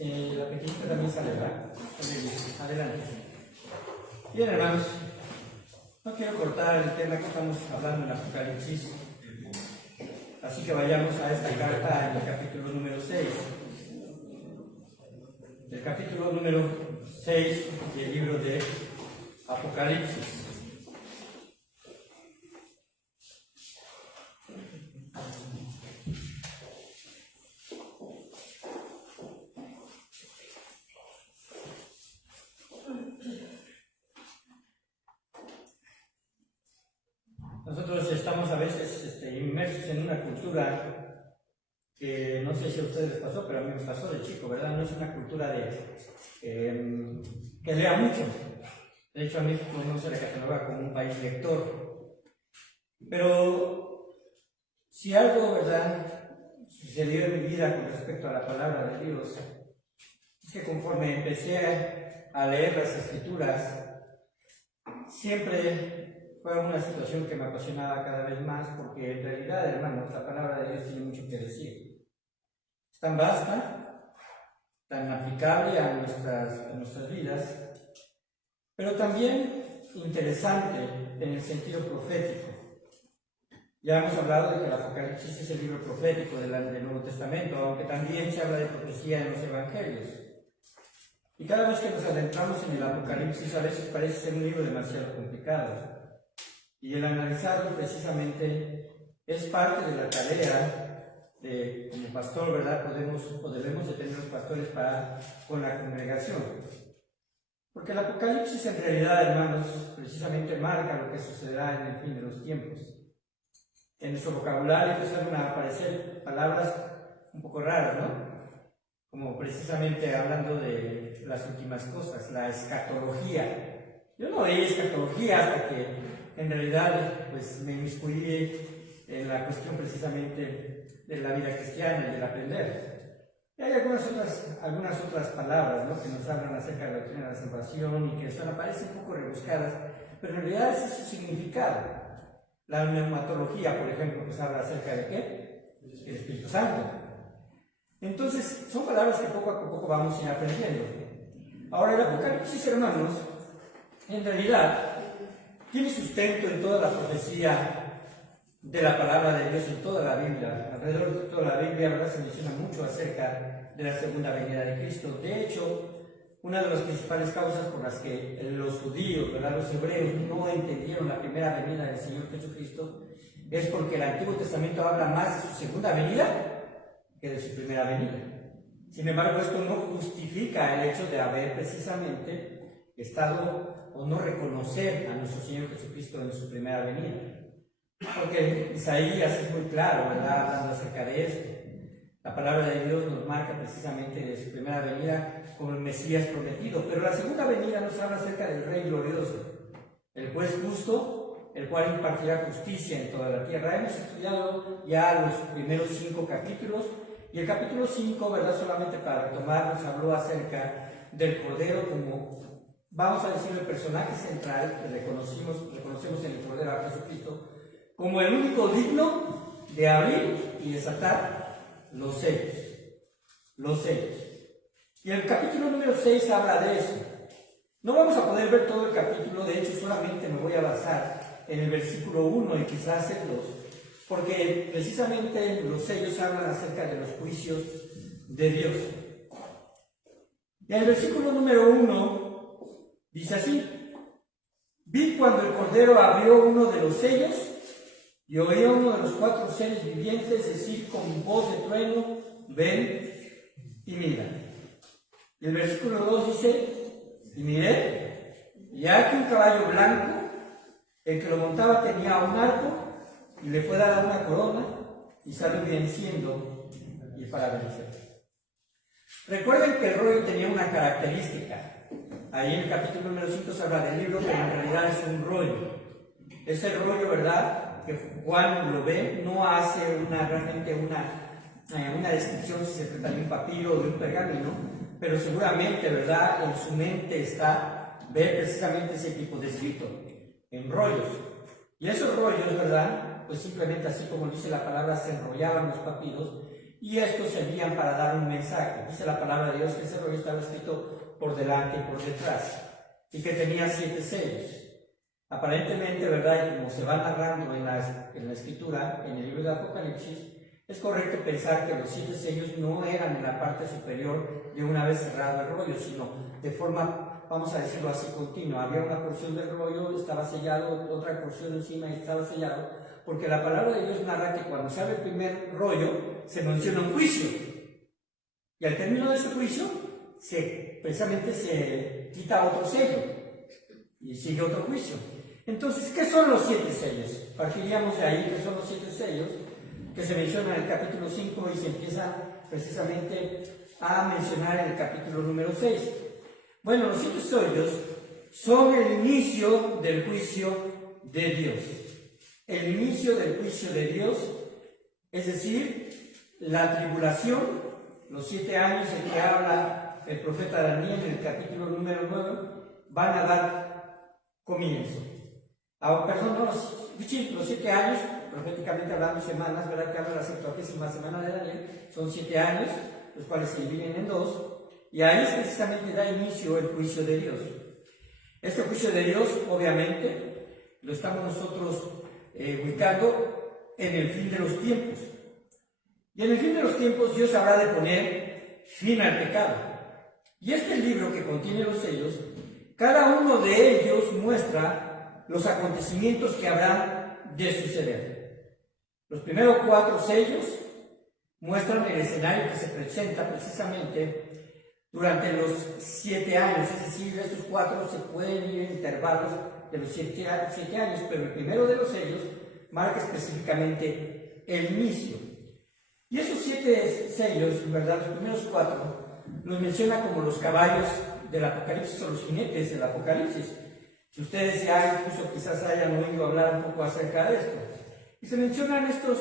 La pequeñita también sale, ¿verdad? Adelante. Bien, hermanos, no quiero cortar el tema que estamos hablando en Apocalipsis, así que vayamos a esta carta en el capítulo número 6. El capítulo número 6 del libro de Apocalipsis. Nosotros estamos a veces inmersos en una cultura que no sé si a ustedes les pasó, pero a mí me pasó de chico, ¿verdad? No es una cultura que lea mucho. De hecho, a México no se le cataloga como un país lector. Pero si algo, ¿verdad?, sucedió en mi vida con respecto a la palabra de Dios, es que conforme empecé a leer las Escrituras, siempre fue una situación que me apasionaba cada vez más, porque en realidad, hermanos, la palabra de Dios tiene mucho que decir. Es tan vasta, tan aplicable a nuestras vidas, pero también interesante en el sentido profético. Ya hemos hablado de que el Apocalipsis es el libro profético del Nuevo Testamento, aunque también se habla de profecía en los Evangelios. Y cada vez que nos adentramos en el Apocalipsis, a veces parece ser un libro demasiado complicado. Y el analizarlo precisamente es parte de la tarea de, como pastor, ¿verdad?, debemos de tener los pastores con la congregación. Porque el Apocalipsis en realidad, hermanos, precisamente marca lo que sucederá en el fin de los tiempos. En nuestro vocabulario empezaron a aparecer palabras un poco raras, ¿no? Como precisamente hablando de las últimas cosas, la escatología. Yo no leí escatología hasta que en realidad pues me inmiscuí en la cuestión precisamente de la vida cristiana y del aprender. Y hay algunas otras palabras, ¿no?, que nos hablan acerca de la doctrina de la salvación y que aparecen un poco rebuscadas, pero en realidad ese es su significado. La neumatología, por ejemplo, pues habla acerca de ¿qué? El Espíritu Santo. Entonces, son palabras que poco a poco vamos a ir aprendiendo. Ahora, el Apocalipsis, hermanos, en realidad tiene sustento en toda la profecía de la palabra de Dios, en toda la Biblia. Alrededor de toda la Biblia, ¿verdad?, se menciona mucho acerca de la segunda venida de Cristo. De hecho, una de las principales causas por las que los judíos, ¿verdad?, los hebreos, no entendieron la primera venida del Señor Jesucristo es porque el Antiguo Testamento habla más de su segunda venida que de su primera venida. Sin embargo, esto no justifica el hecho de haber precisamente estado o no reconocer a nuestro Señor Jesucristo en su primera venida. Porque Isaías es muy claro, ¿verdad?, hablando acerca de esto. La palabra de Dios nos marca precisamente de su primera venida como el Mesías prometido, pero la segunda venida nos habla acerca del Rey glorioso, el juez justo, el cual impartirá justicia en toda la tierra. Hemos estudiado ya los primeros 5 capítulos, y el capítulo 5, ¿verdad?, solamente para retomar, nos habló acerca del Cordero como, vamos a decir, el personaje central que reconocemos en el Cordero a Jesucristo, como el único digno de abrir y desatar los sellos. Y el capítulo número 6 habla de eso. No vamos a poder ver todo el capítulo, de hecho solamente me voy a basar en el versículo 1 y quizás el 2, porque precisamente los sellos hablan acerca de los juicios de Dios. Y en el versículo número 1 dice así: vi cuando el Cordero abrió uno de los sellos y oí a uno de los 4 seres vivientes decir con voz de trueno: ven y mira. Y el versículo 2 dice: y miré, y aquí un caballo blanco, el que lo montaba tenía un arco, y le fue dada una corona, y salió venciendo y para vencer. Recuerden que el rollo tenía una característica. Ahí en el capítulo número 5 se habla del libro, pero en realidad es un rollo. Ese rollo, ¿verdad?, que Juan lo ve, no hace realmente una descripción si se trata de un papiro o de un pergamino, pero seguramente, ¿verdad?, en su mente está ver precisamente ese tipo de escrito, en rollos. Y esos rollos, ¿verdad?, pues simplemente así como dice la palabra, se enrollaban los papiros y estos servían para dar un mensaje. Dice la palabra de Dios que ese rollo estaba escrito por delante y por detrás, y que tenía 7 sellos. Aparentemente, ¿verdad? Y como se va narrando en la escritura, en el libro de Apocalipsis, es correcto pensar que los 7 sellos no eran en la parte superior de una vez cerrado el rollo, sino de forma, vamos a decirlo así, continua. Había una porción del rollo, estaba sellado, otra porción encima y estaba sellado, porque la palabra de Dios narra que cuando se abre el primer rollo, se menciona un juicio. Y al término de ese juicio, precisamente se quita otro sello y sigue otro juicio. Entonces, ¿qué son los 7 sellos? Partiríamos de ahí, ¿qué son los 7 sellos? Que se menciona en el capítulo 5 y se empieza precisamente a mencionar en el capítulo número 6. Bueno, los 7 sellos son el inicio del juicio de Dios. El inicio del juicio de Dios, es decir, la tribulación, los 7 años en que habla el profeta Daniel en el capítulo número 9, van a dar comienzo. Perdón, no, los 7 años, proféticamente hablando, semanas, ¿verdad? Que habla la 70ª semana de Daniel, son 7 años, los cuales se dividen en 2, y ahí precisamente da inicio el juicio de Dios. Este juicio de Dios, obviamente, lo estamos nosotros ubicando en el fin de los tiempos. Y en el fin de los tiempos Dios habrá de poner fin al pecado. Y este libro que contiene los sellos, cada uno de ellos muestra los acontecimientos que habrán de suceder. Los primeros 4 sellos muestran el escenario que se presenta precisamente durante los 7 años, es decir, estos 4 se pueden ir en intervalos de los 7 años, pero el primero de los sellos marca específicamente el inicio. Y esos 7 sellos, ¿verdad? Los primeros 4 los menciona como los caballos del Apocalipsis o los jinetes del Apocalipsis. Si ustedes ya incluso quizás hayan oído hablar un poco acerca de esto. Y se mencionan estos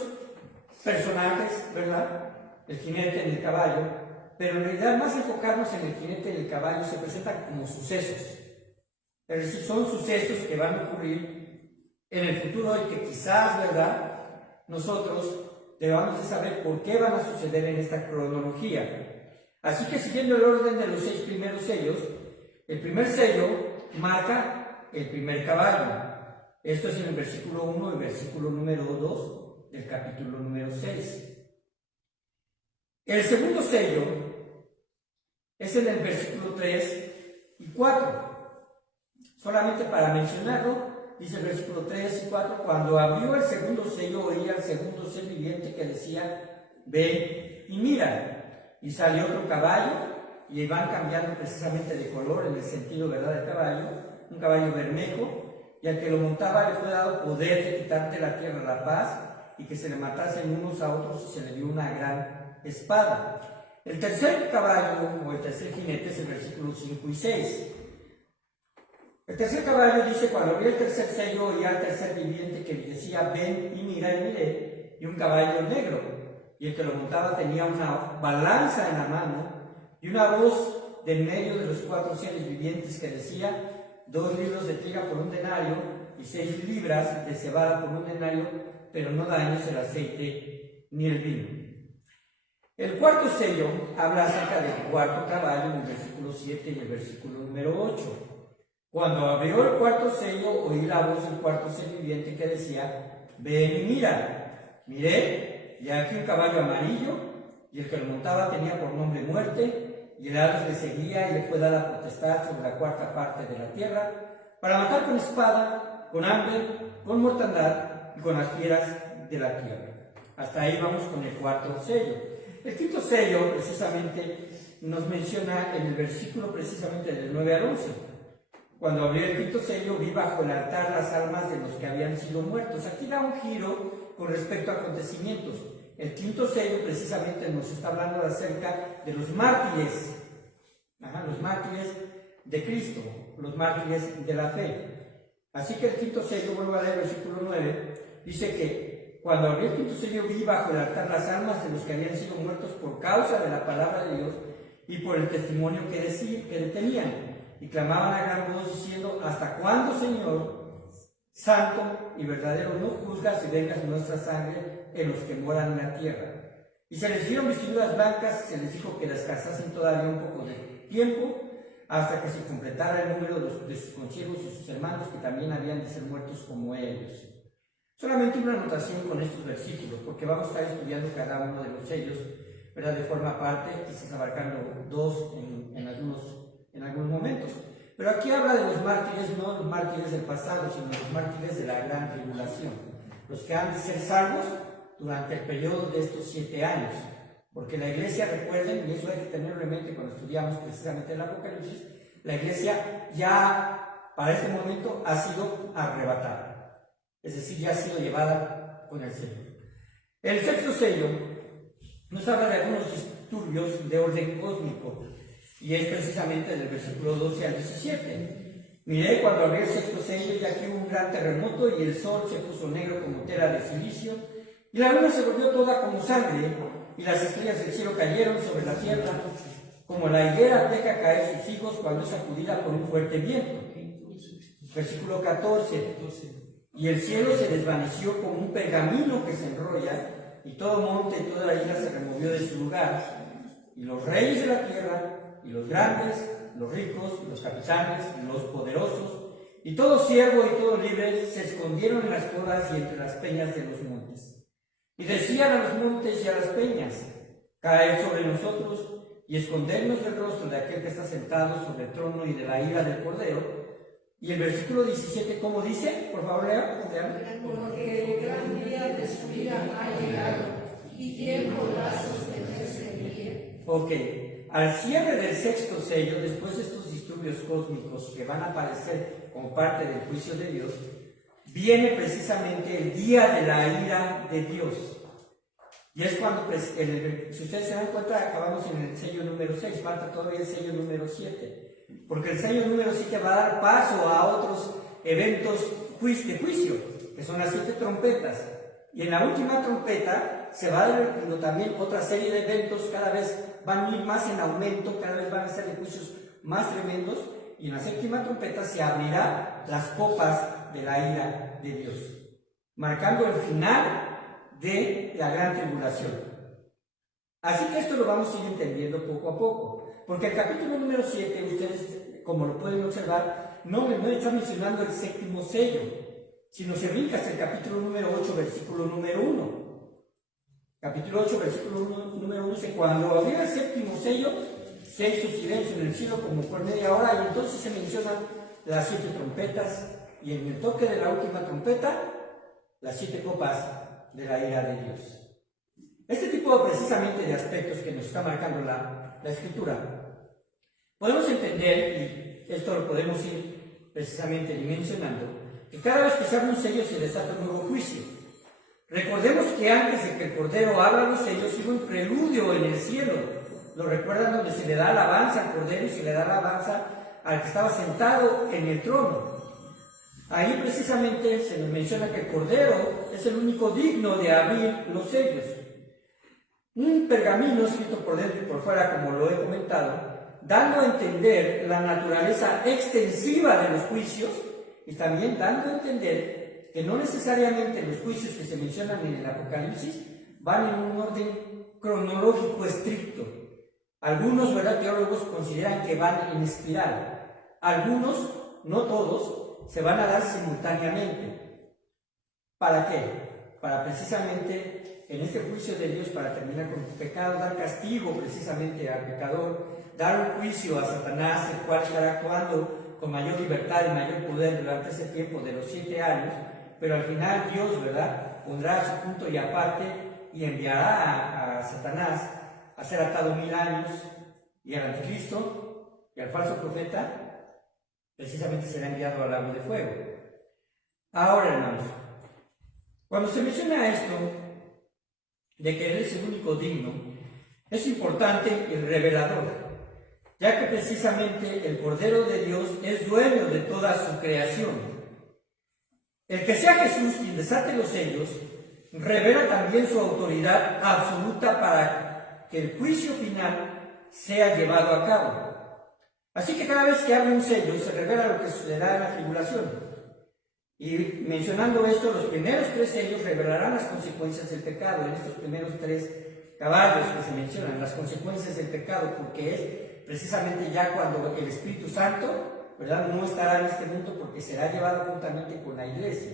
personajes, ¿verdad? El jinete y el caballo, pero en realidad más enfocarnos en el jinete y el caballo se presentan como sucesos. Es decir, son sucesos que van a ocurrir en el futuro y que quizás, ¿verdad?, nosotros debamos de saber por qué van a suceder en esta cronología. Así que siguiendo el orden de los 6 primeros sellos, el primer sello marca el primer caballo. Esto es en el versículo 1 y versículo número 2 del capítulo número 6. El segundo sello es en el versículo 3 y 4. Solamente para mencionarlo, dice el versículo 3 y 4, cuando abrió el segundo sello, oía al segundo ser viviente que decía, ven y mira. Y salió otro caballo, y van cambiando precisamente de color en el sentido, ¿verdad?, del caballo, un caballo bermejo, y al que lo montaba le fue dado poder de quitar de la tierra la paz, y que se le matasen unos a otros, y se le dio una gran espada. El tercer caballo, o el tercer jinete, es el versículo 5 y 6. El tercer caballo dice, cuando abrió el tercer sello, oía al tercer viviente que le decía, ven y mira, y miré, y un caballo negro, y el que lo montaba tenía una balanza en la mano, y una voz de en medio de los 4 seres vivientes que decía, 2 libros de trigo por un denario, y 6 libras de cebada por un denario, pero no dañes el aceite ni el vino. El cuarto sello habla acerca del cuarto caballo en el versículo 7 y el versículo número 8. Cuando abrió el cuarto sello, oí la voz del cuarto ser viviente que decía, ven y mira. Miré, y aquí un caballo amarillo, y el que lo montaba tenía por nombre muerte, y el Hades le seguía y le fue dada potestad sobre la 4ª parte de la tierra, para matar con espada, con hambre, con mortandad y con las fieras de la tierra. Hasta ahí vamos con el cuarto sello. El quinto sello, precisamente, nos menciona en el versículo precisamente del 9 al 11. Cuando abrió el quinto sello, vi bajo el altar las almas de los que habían sido muertos. Aquí da un giro con respecto a acontecimientos. El quinto sello precisamente nos está hablando acerca de los mártires, los mártires de Cristo, los mártires de la fe. Así que el quinto sello, vuelvo a leer el versículo 9, dice que cuando abrió el quinto sello vi bajo el altar las almas de los que habían sido muertos por causa de la palabra de Dios y por el testimonio que tenían, y clamaban a gran voz diciendo, ¿hasta cuándo, Señor, santo y verdadero, no juzgas y vengas nuestra sangre en los que moran en la tierra? Y se les dieron vestiduras blancas, se les dijo que descansasen todavía un poco de tiempo, hasta que se completara el número de sus consiervos y sus hermanos, que también habían de ser muertos como ellos. Solamente una anotación con estos versículos, porque vamos a estar estudiando cada uno de los sellos, ¿verdad? De forma aparte, quizás abarcando dos en algunos momentos. Pero aquí habla de los mártires, no los mártires del pasado, sino los mártires de la gran tribulación, los que han de ser salvos durante el periodo de estos 7 años. Porque la iglesia, recuerden, y eso hay que tenerlo en mente cuando estudiamos precisamente el Apocalipsis, la iglesia ya para este momento ha sido arrebatada, es decir, ya ha sido llevada con el Señor. El sexto sello nos habla de algunos disturbios de orden cósmico, y es precisamente del versículo 12 al 17. Miré cuando abrí el sexto sello, y aquí hubo un gran terremoto, y el sol se puso negro como tela de silicio, y la luna se volvió toda como sangre, y las estrellas del cielo cayeron sobre la tierra, como la higuera deja caer sus higos cuando es sacudida por un fuerte viento. Versículo 14. Y el cielo se desvaneció como un pergamino que se enrolla, y todo monte y toda la isla se removió de su lugar. Y los reyes de la tierra, y los grandes, los ricos, los capitanes, los poderosos, y todo siervo y todo libre se escondieron en las cuevas y entre las peñas de los montes. Y decían a los montes y a las peñas: caed sobre nosotros y escondernos del rostro de aquel que está sentado sobre el trono y de la ira del Cordero. Y el versículo 17, ¿cómo dice? Por favor, lean. Porque el gran día de su ira ha llegado, y ¿quién podrá sostenerse en pie? Ok, al cierre del sexto sello, después de estos disturbios cósmicos que van a aparecer como parte del juicio de Dios, viene precisamente el día de la ira de Dios. Y es cuando, si ustedes se dan cuenta, acabamos en el sello número 6, falta todavía el sello número 7. Porque el sello número 7 va a dar paso a otros eventos de juicio, que son las 7 trompetas. Y en la última trompeta se va a dar también otra serie de eventos, cada vez van a ir más en aumento, cada vez van a ser de juicios más tremendos. Y en la séptima trompeta se abrirá las copas de la ira de Dios, marcando el final de la gran tribulación. Así que esto lo vamos a ir entendiendo poco a poco, porque el capítulo número 7, ustedes, como lo pueden observar, no está mencionando el séptimo sello, sino se brinca hasta el capítulo número 8, versículo número 1. Capítulo 8, versículo número 1 dice: cuando abrió el séptimo sello, se hizo silencio en el cielo como por media hora, y entonces se mencionan las 7 trompetas, y en el toque de la última trompeta, las 7 copas de la ira de Dios. Este tipo precisamente de aspectos que nos está marcando la Escritura, podemos entender, y esto lo podemos ir precisamente mencionando, que cada vez que se abre un sello se desata un nuevo juicio. Recordemos que antes de que el Cordero abra los sellos, hubo un preludio en el cielo. ¿Lo recuerdan? Donde se le da alabanza al Cordero y se le da alabanza al que estaba sentado en el trono. Ahí precisamente se nos menciona que el Cordero es el único digno de abrir los sellos. Un pergamino escrito por dentro y por fuera, como lo he comentado, dando a entender la naturaleza extensiva de los juicios, y también dando a entender que no necesariamente los juicios que se mencionan en el Apocalipsis van en un orden cronológico estricto. Algunos, ¿verdad?, teólogos consideran que van en espiral. Algunos, no todos, se van a dar simultáneamente. ¿Para qué? Para precisamente, en este juicio de Dios, para terminar con el pecado, dar castigo precisamente al pecador, dar un juicio a Satanás, el cual estará actuando con mayor libertad y mayor poder durante ese tiempo de los 7 años, pero al final Dios, ¿verdad?, pondrá su punto y aparte y enviará a Satanás a ser atado 1000 años, y al anticristo y al falso profeta precisamente será enviado al lago de fuego. Ahora, hermanos, cuando se menciona esto de que Él es el único digno, es importante y revelador, ya que precisamente el Cordero de Dios es dueño de toda su creación. El que sea Jesús quien desate los sellos, revela también su autoridad absoluta para que el juicio final sea llevado a cabo. Así que cada vez que abre un sello se revela lo que sucederá en la tribulación. Y mencionando esto, los primeros 3 sellos revelarán las consecuencias del pecado. En estos primeros 3 caballos que se mencionan, las consecuencias del pecado, porque es precisamente ya cuando el Espíritu Santo, ¿verdad?, no estará en este mundo porque será llevado juntamente con la iglesia.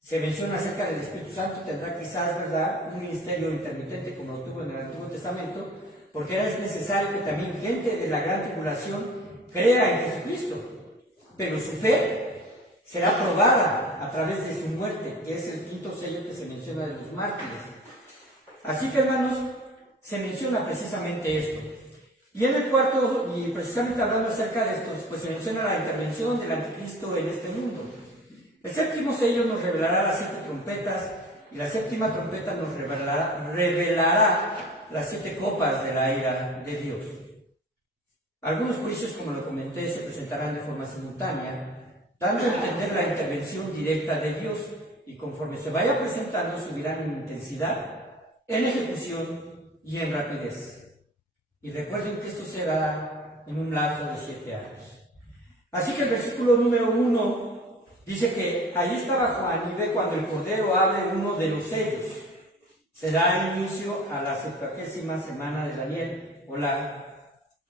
Se menciona acerca del Espíritu Santo, tendrá quizás, ¿verdad?, un ministerio intermitente como lo tuvo en el Antiguo Testamento, porque es necesario que también gente de la gran tribulación crea en Jesucristo, pero su fe será probada a través de su muerte, que es el quinto sello que se menciona de los mártires. Así que, hermanos, se menciona precisamente esto. Y en el cuarto, y precisamente hablando acerca de esto, pues se menciona la intervención del anticristo en este mundo. El séptimo sello nos revelará las 7 trompetas, y la séptima trompeta nos revelará las 7 copas de la ira de Dios. Algunos juicios, como lo comenté, se presentarán de forma simultánea, dando a entender la intervención directa de Dios, y conforme se vaya presentando subirán en intensidad, en ejecución y en rapidez. Y recuerden que esto será en un lapso de 7 años. Así que el versículo número 1 dice que allí estaba Juan y ve cuando el Cordero abre uno de los sellos. Será el inicio a la 70ª semana de Daniel, o la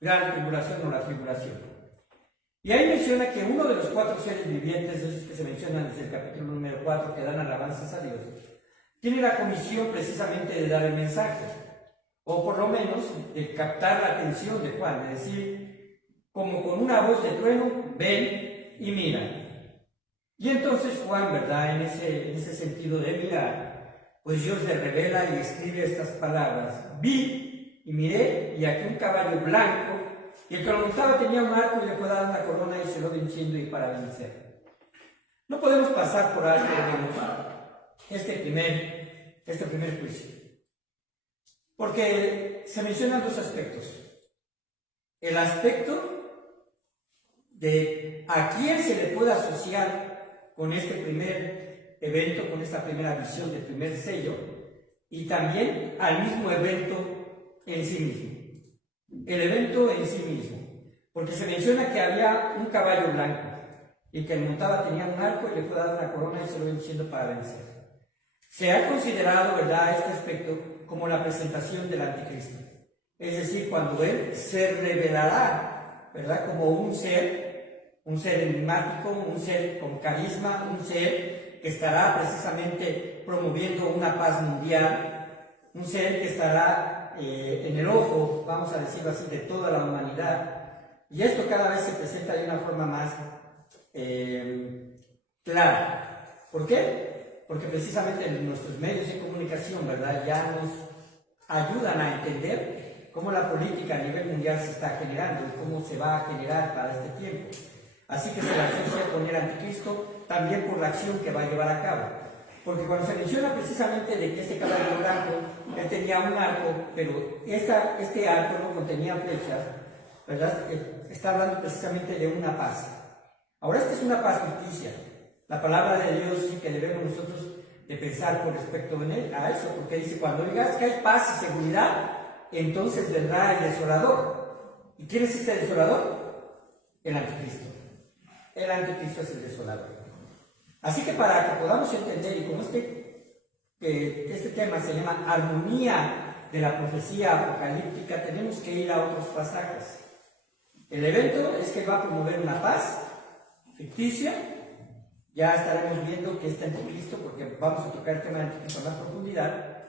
gran tribulación o la tribulación. Y ahí menciona que uno de los 4 seres vivientes, esos que se mencionan desde el capítulo número 4, que dan alabanzas a Dios, tiene la comisión precisamente de dar el mensaje, o por lo menos de captar la atención de Juan, de decir, como con una voz de trueno, ven y mira. Y entonces Juan, ¿verdad?, en ese sentido de mirar, pues Dios le revela y escribe estas palabras: vi y miré, y aquí un caballo blanco, y el que lo montaba tenía un arco y le fue dada una corona y se lo venciendo y para vencer. No podemos pasar por alto, hermanos, este primer juicio, porque se mencionan 2 aspectos. El aspecto de a quién se le puede asociar con este primer evento, con esta primera visión del primer sello, y también al mismo evento en sí mismo. El evento en sí mismo, porque se menciona que había un caballo blanco y que el montaba tenía un arco y le fue dada una corona y se lo venciendo para vencer. Se ha considerado, ¿verdad?, este aspecto como la presentación del anticristo. Es decir, cuando él se revelará, ¿verdad?, como un ser enigmático, un ser con carisma, un ser que estará precisamente promoviendo una paz mundial, un ser que estará en el ojo, vamos a decirlo así, de toda la humanidad. Y esto cada vez se presenta de una forma más clara. ¿Por qué? Porque precisamente nuestros medios de comunicación, ¿verdad?, ya nos ayudan a entender cómo la política a nivel mundial se está generando y cómo se va a generar para este tiempo. Así que se la asocia con el anticristo también por la acción que va a llevar a cabo. Porque cuando se menciona precisamente de que este caballo blanco, él tenía un arco, pero este arco no contenía flechas, ¿verdad?, está hablando precisamente de una paz. Ahora, esta es una paz ficticia. La palabra de Dios sí que debemos nosotros de pensar con respecto a eso, porque dice, cuando digas que hay paz y seguridad, entonces vendrá el desolador. ¿Y quién es este desolador? El anticristo. El anticristo es el desolador. Así que para que podamos entender, y como este tema se llama armonía de la profecía apocalíptica, tenemos que ir a otros pasajes. El evento es que va a promover una paz ficticia. Ya estaremos viendo que este anticristo, porque vamos a tocar el tema del anticristo en más profundidad,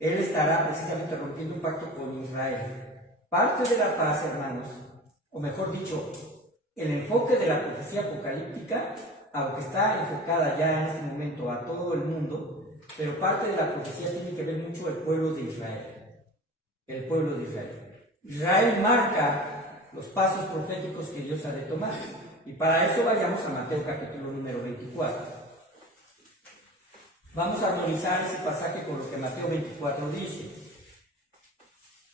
él estará precisamente rompiendo un pacto con Israel. Parte de la paz, hermanos, o mejor dicho, el enfoque de la profecía apocalíptica, aunque está enfocada ya en este momento a todo el mundo, pero parte de la profecía tiene que ver mucho el pueblo de Israel. El pueblo de Israel. Israel marca los pasos proféticos que Dios ha de tomar. Y para eso vayamos a Mateo capítulo número 24. Vamos a armonizar ese pasaje con lo que Mateo 24 dice.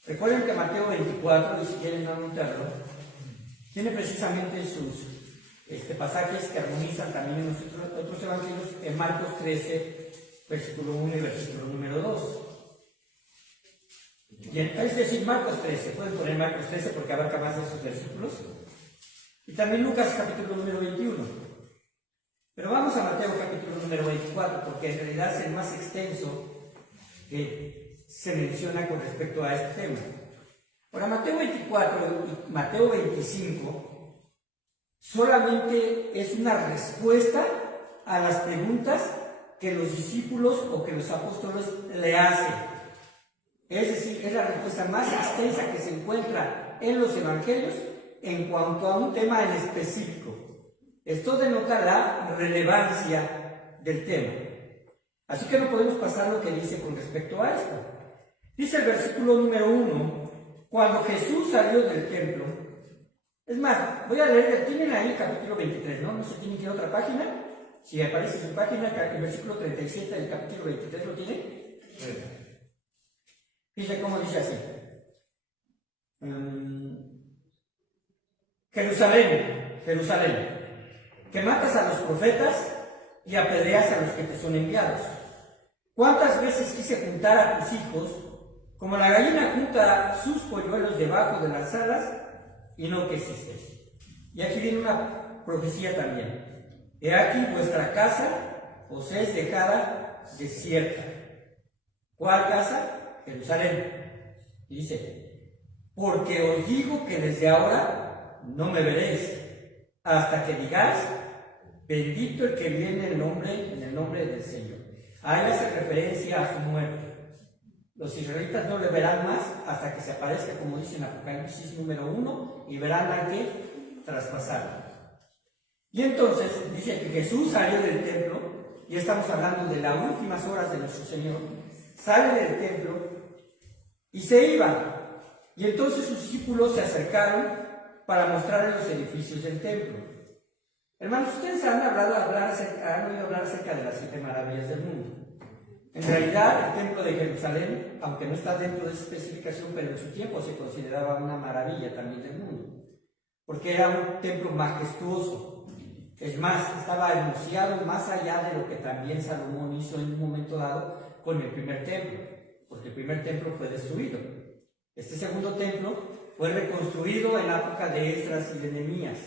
Recuerden que Mateo 24, y si quieren anotarlo, tiene precisamente sus pasajes que armonizan también en los otros evangelios, en Marcos 13, versículo 1 y versículo número 2. Es decir, Marcos 13, pueden poner Marcos 13 porque abarca más de esos versículos. Y también Lucas capítulo número 21. Pero vamos a Mateo capítulo número 24, porque en realidad es el más extenso que se menciona con respecto a este tema. Ahora, Mateo 24 y Mateo 25 solamente es una respuesta a las preguntas que los discípulos o que los apóstoles le hacen. Es decir, es la respuesta más extensa que se encuentra en los evangelios en cuanto a un tema en específico. Esto denota la relevancia del tema. Así que no podemos pasar lo que dice con respecto a esto. Dice el versículo número 1, cuando Jesús salió del templo. Es más, voy a leer, tienen ahí el capítulo 23, ¿no? No se tienen que ir a otra página. Si aparece en su página, el versículo 37 del capítulo 23, ¿lo tiene? Dice, ¿cómo dice así? Jerusalén, Jerusalén, que matas a los profetas y apedreas a los que te son enviados. ¿Cuántas veces quise juntar a tus hijos, como la gallina junta sus polluelos debajo de las alas, y no quisiste? Y aquí viene una profecía también. He aquí vuestra casa os es dejada desierta. ¿Cuál casa? Jerusalén. Y dice, porque os digo que desde ahora no me veréis, hasta que digáis, bendito el que viene en el nombre del Señor. Ahí hace referencia a su muerte. Los israelitas no le verán más hasta que se aparezca, como dice en Apocalipsis número 1, y verán a qué traspasar. Y entonces dice que Jesús salió del templo, y estamos hablando de las últimas horas de nuestro Señor, sale del templo y se iba. Y entonces sus discípulos se acercaron para mostrarle los edificios del templo. Hermanos, ustedes han oído hablar acerca de las 7 maravillas del mundo. En realidad, el templo de Jerusalén, aunque no está dentro de esa especificación, pero en su tiempo se consideraba una maravilla también del mundo, porque era un templo majestuoso. Es más, estaba anunciado más allá de lo que también Salomón hizo en un momento dado con el primer templo, porque el primer templo fue destruido. Este segundo templo fue reconstruido en la época de Esdras y de Nehemías.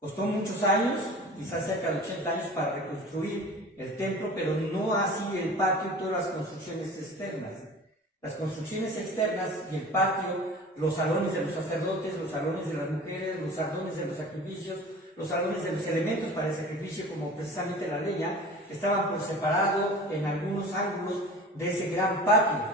Costó muchos años, quizás cerca de 80 años, para reconstruir el templo, pero no así el patio y todas las construcciones externas. Las construcciones externas y el patio, los salones de los sacerdotes, los salones de las mujeres, los salones de los sacrificios, los salones de los elementos para el sacrificio, como precisamente la leña, estaban por separado en algunos ángulos de ese gran patio.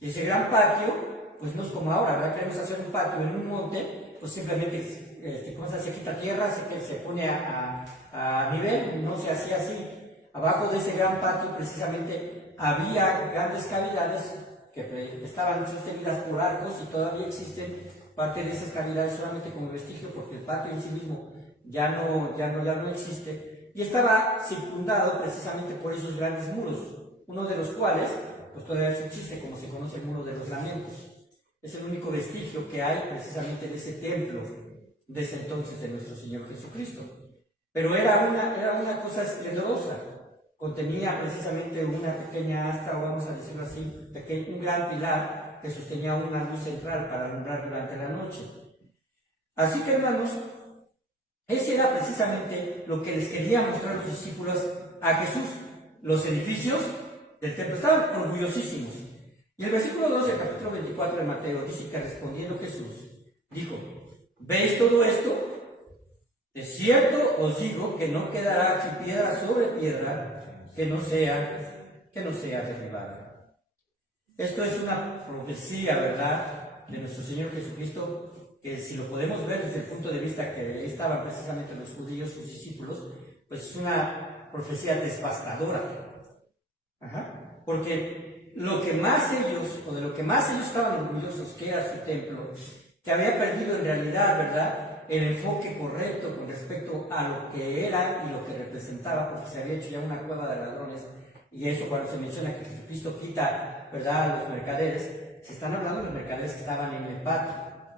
Y ese gran patio, pues no es como ahora, ¿verdad? Queremos hacer un patio en un monte, pues simplemente se quita tierra, se pone a nivel, no se hacía así. Abajo de ese gran patio precisamente había grandes cavidades que estaban sostenidas por arcos, y todavía existen parte de esas cavidades solamente como vestigio, porque el patio en sí mismo ya no existe, y estaba circundado precisamente por esos grandes muros, uno de los cuales pues todavía existe, como se conoce el muro de los lamentos. Es el único vestigio que hay precisamente de ese templo de ese entonces de nuestro Señor Jesucristo. Pero era una cosa esplendorosa. Contenía precisamente una pequeña asta, o vamos a decirlo así, un gran pilar que sostenía una luz central para alumbrar durante la noche. Así que, hermanos, ese era precisamente lo que les quería mostrar los discípulos a Jesús. Los edificios del templo estaban orgullosísimos. Y el versículo 12 del capítulo 24 de Mateo dice que respondiendo Jesús dijo, ¿veis todo esto? De cierto os digo que no quedará aquí piedra sobre piedra que no sea derribada. Esto es una profecía, ¿verdad?, de nuestro Señor Jesucristo, que si lo podemos ver desde el punto de vista que estaban precisamente los judíos, sus discípulos, pues es una profecía devastadora. Porque lo que más ellos estaban orgullosos, que era su templo, que había perdido en realidad, ¿verdad?, el enfoque correcto con respecto a lo que era y lo que representaba, porque se había hecho ya una cueva de ladrones. Y eso, cuando se menciona que Jesucristo quita, ¿verdad?, a los mercaderes, se están hablando de los mercaderes que estaban en el patio,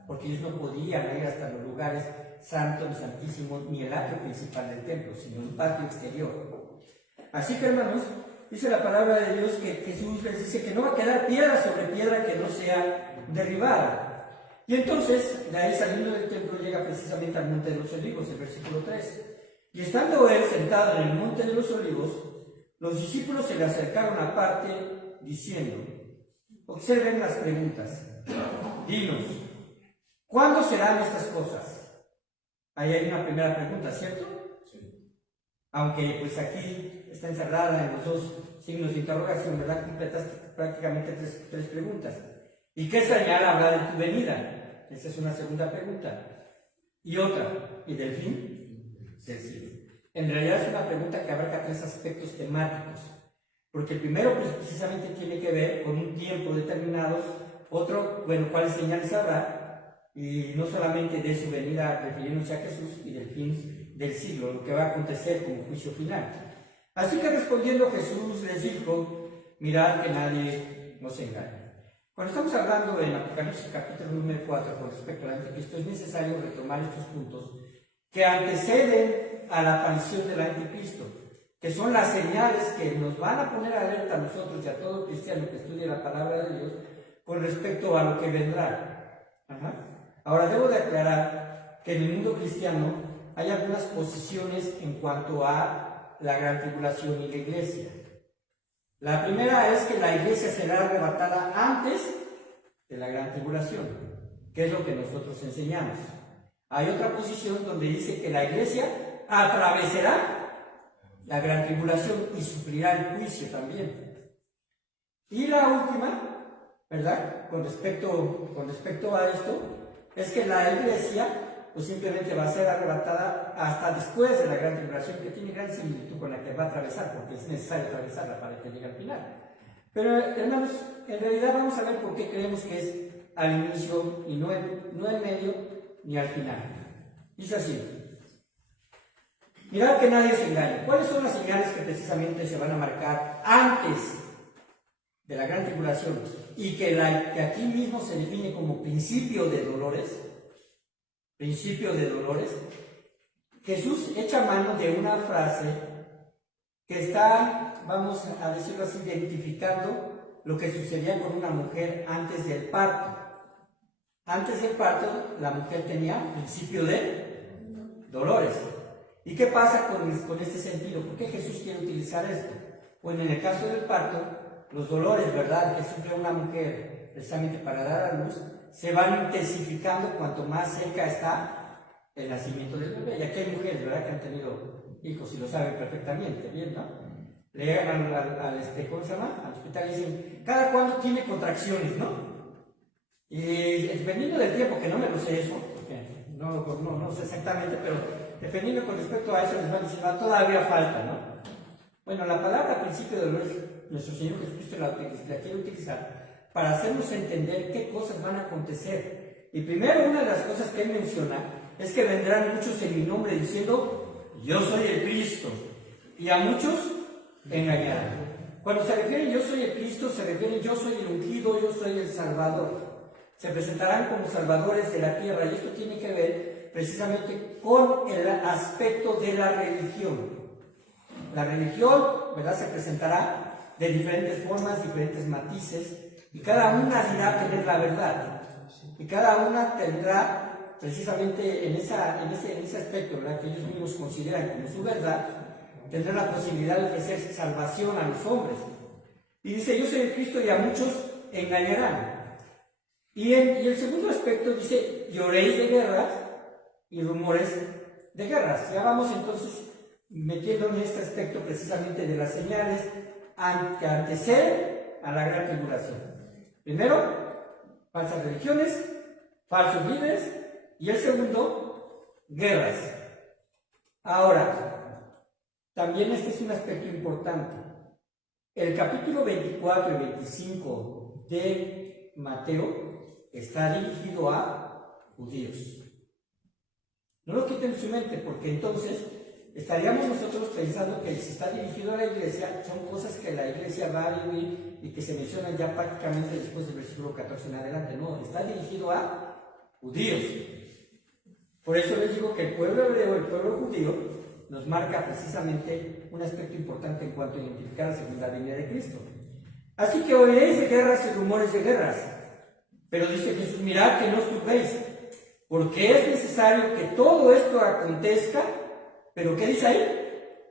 porque ellos no podían ir hasta los lugares santos y santísimos, ni el atrio principal del templo, sino el patio exterior. Así que, hermanos, dice la palabra de Dios que Jesús les dice que no va a quedar piedra sobre piedra que no sea derribada. Y entonces, de ahí saliendo del templo, llega precisamente al Monte de los Olivos, el versículo 3. Y estando él sentado en el Monte de los Olivos, los discípulos se le acercaron aparte, diciendo, Observen las preguntas. Dinos, ¿cuándo serán estas cosas? Ahí hay una primera pregunta, ¿cierto? Sí. Aunque pues aquí está encerrada en los dos signos de interrogación, ¿verdad? Completas prácticamente tres preguntas. ¿Y qué señal habrá de tu venida? Esa es una segunda pregunta. Y otra, ¿y del fin? Del siglo. En realidad es una pregunta que abarca tres aspectos temáticos. Porque el primero pues, precisamente tiene que ver con un tiempo determinado, otro, bueno, cuáles señales habrá, y no solamente de su venida refiriéndose a Jesús y del fin del siglo, lo que va a acontecer como juicio final. Así que respondiendo Jesús les dijo, mirad que nadie nos engañe. Cuando estamos hablando en Apocalipsis capítulo número 4 con respecto al anticristo, es necesario retomar estos puntos que anteceden a la aparición del anticristo, que son las señales que nos van a poner alerta a nosotros y a todo cristiano que estudie la palabra de Dios con respecto a lo que vendrá. Ahora, debo de aclarar que en el mundo cristiano hay algunas posiciones en cuanto a la gran tribulación y la iglesia. La primera es que la iglesia será arrebatada antes de la gran tribulación, que es lo que nosotros enseñamos. Hay otra posición donde dice que la iglesia atravesará la gran tribulación y sufrirá el juicio también. Y la última, ¿verdad? Con respecto a esto, es que la iglesia pues simplemente va a ser arrebatada hasta después de la gran tribulación, que tiene gran similitud con la que va a atravesar, porque es necesario atravesarla para que llegue al final. Pero hermanos, en realidad vamos a ver por qué creemos que es al inicio y no en medio ni al final. Dice así. Mirad que nadie se engañe. ¿Cuáles son las señales que precisamente se van a marcar antes de la gran tribulación y que aquí mismo se define como principio de dolores? Principio de dolores. Jesús echa mano de una frase que está, vamos a decirlo así, identificando lo que sucedía con una mujer antes del parto. Antes del parto, la mujer tenía principio de dolores. ¿Y qué pasa con este sentido? ¿Por qué Jesús quiere utilizar esto? Bueno, en el caso del parto, los dolores, ¿verdad?, que sufre una mujer precisamente para dar a luz, se van intensificando cuanto más cerca está el nacimiento del bebé. Y aquí hay mujeres, ¿verdad?, que han tenido hijos y lo saben perfectamente, ¿bien, no? Le llegan ¿cómo se llama?, al hospital y dicen, ¿cada cuándo tiene contracciones, no? Y dependiendo del tiempo, que no me lo sé eso, porque no sé exactamente, pero dependiendo con respecto a eso, les van a decir, todavía falta, ¿no? Bueno, la palabra principio de dolores, nuestro Señor Jesucristo la quiere utilizar para hacernos entender qué cosas van a acontecer. Y primero, una de las cosas que Él menciona es que vendrán muchos en mi nombre diciendo, yo soy el Cristo, y a muchos engañarán. Cuando se refieren yo soy el Cristo, se refieren yo soy el ungido, yo soy el Salvador. Se presentarán como salvadores de la tierra, y esto tiene que ver precisamente con el aspecto de la religión. La religión, ¿verdad?, se presentará de diferentes formas, diferentes matices, y cada una dirá tener la verdad. Y cada una tendrá precisamente en ese aspecto, ¿verdad?, que ellos mismos consideran como su verdad, tendrá la posibilidad de ofrecer salvación a los hombres. Y dice, yo soy el Cristo y a muchos engañarán. Y el segundo aspecto dice, y oréis de guerras y rumores de guerras. Ya vamos entonces metiendo en este aspecto precisamente de las señales que anteceden a la gran tribulación. Primero, falsas religiones, falsos líderes, y el segundo, guerras. Ahora, también este es un aspecto importante. El capítulo 24 y 25 de Mateo está dirigido a judíos. No lo quiten de su mente, porque entonces estaríamos nosotros pensando que si está dirigido a la iglesia, son cosas que la iglesia va a vivir y que se mencionan ya prácticamente después del versículo 14 en adelante. No, está dirigido a judíos. Por eso les digo que el pueblo hebreo, el pueblo judío, nos marca precisamente un aspecto importante en cuanto a identificar la segunda venida de Cristo. Así que oiréis de guerras y rumores de guerras. Pero dice Jesús, mirad que no os turbéis, porque es necesario que todo esto acontezca. ¿Pero qué dice ahí?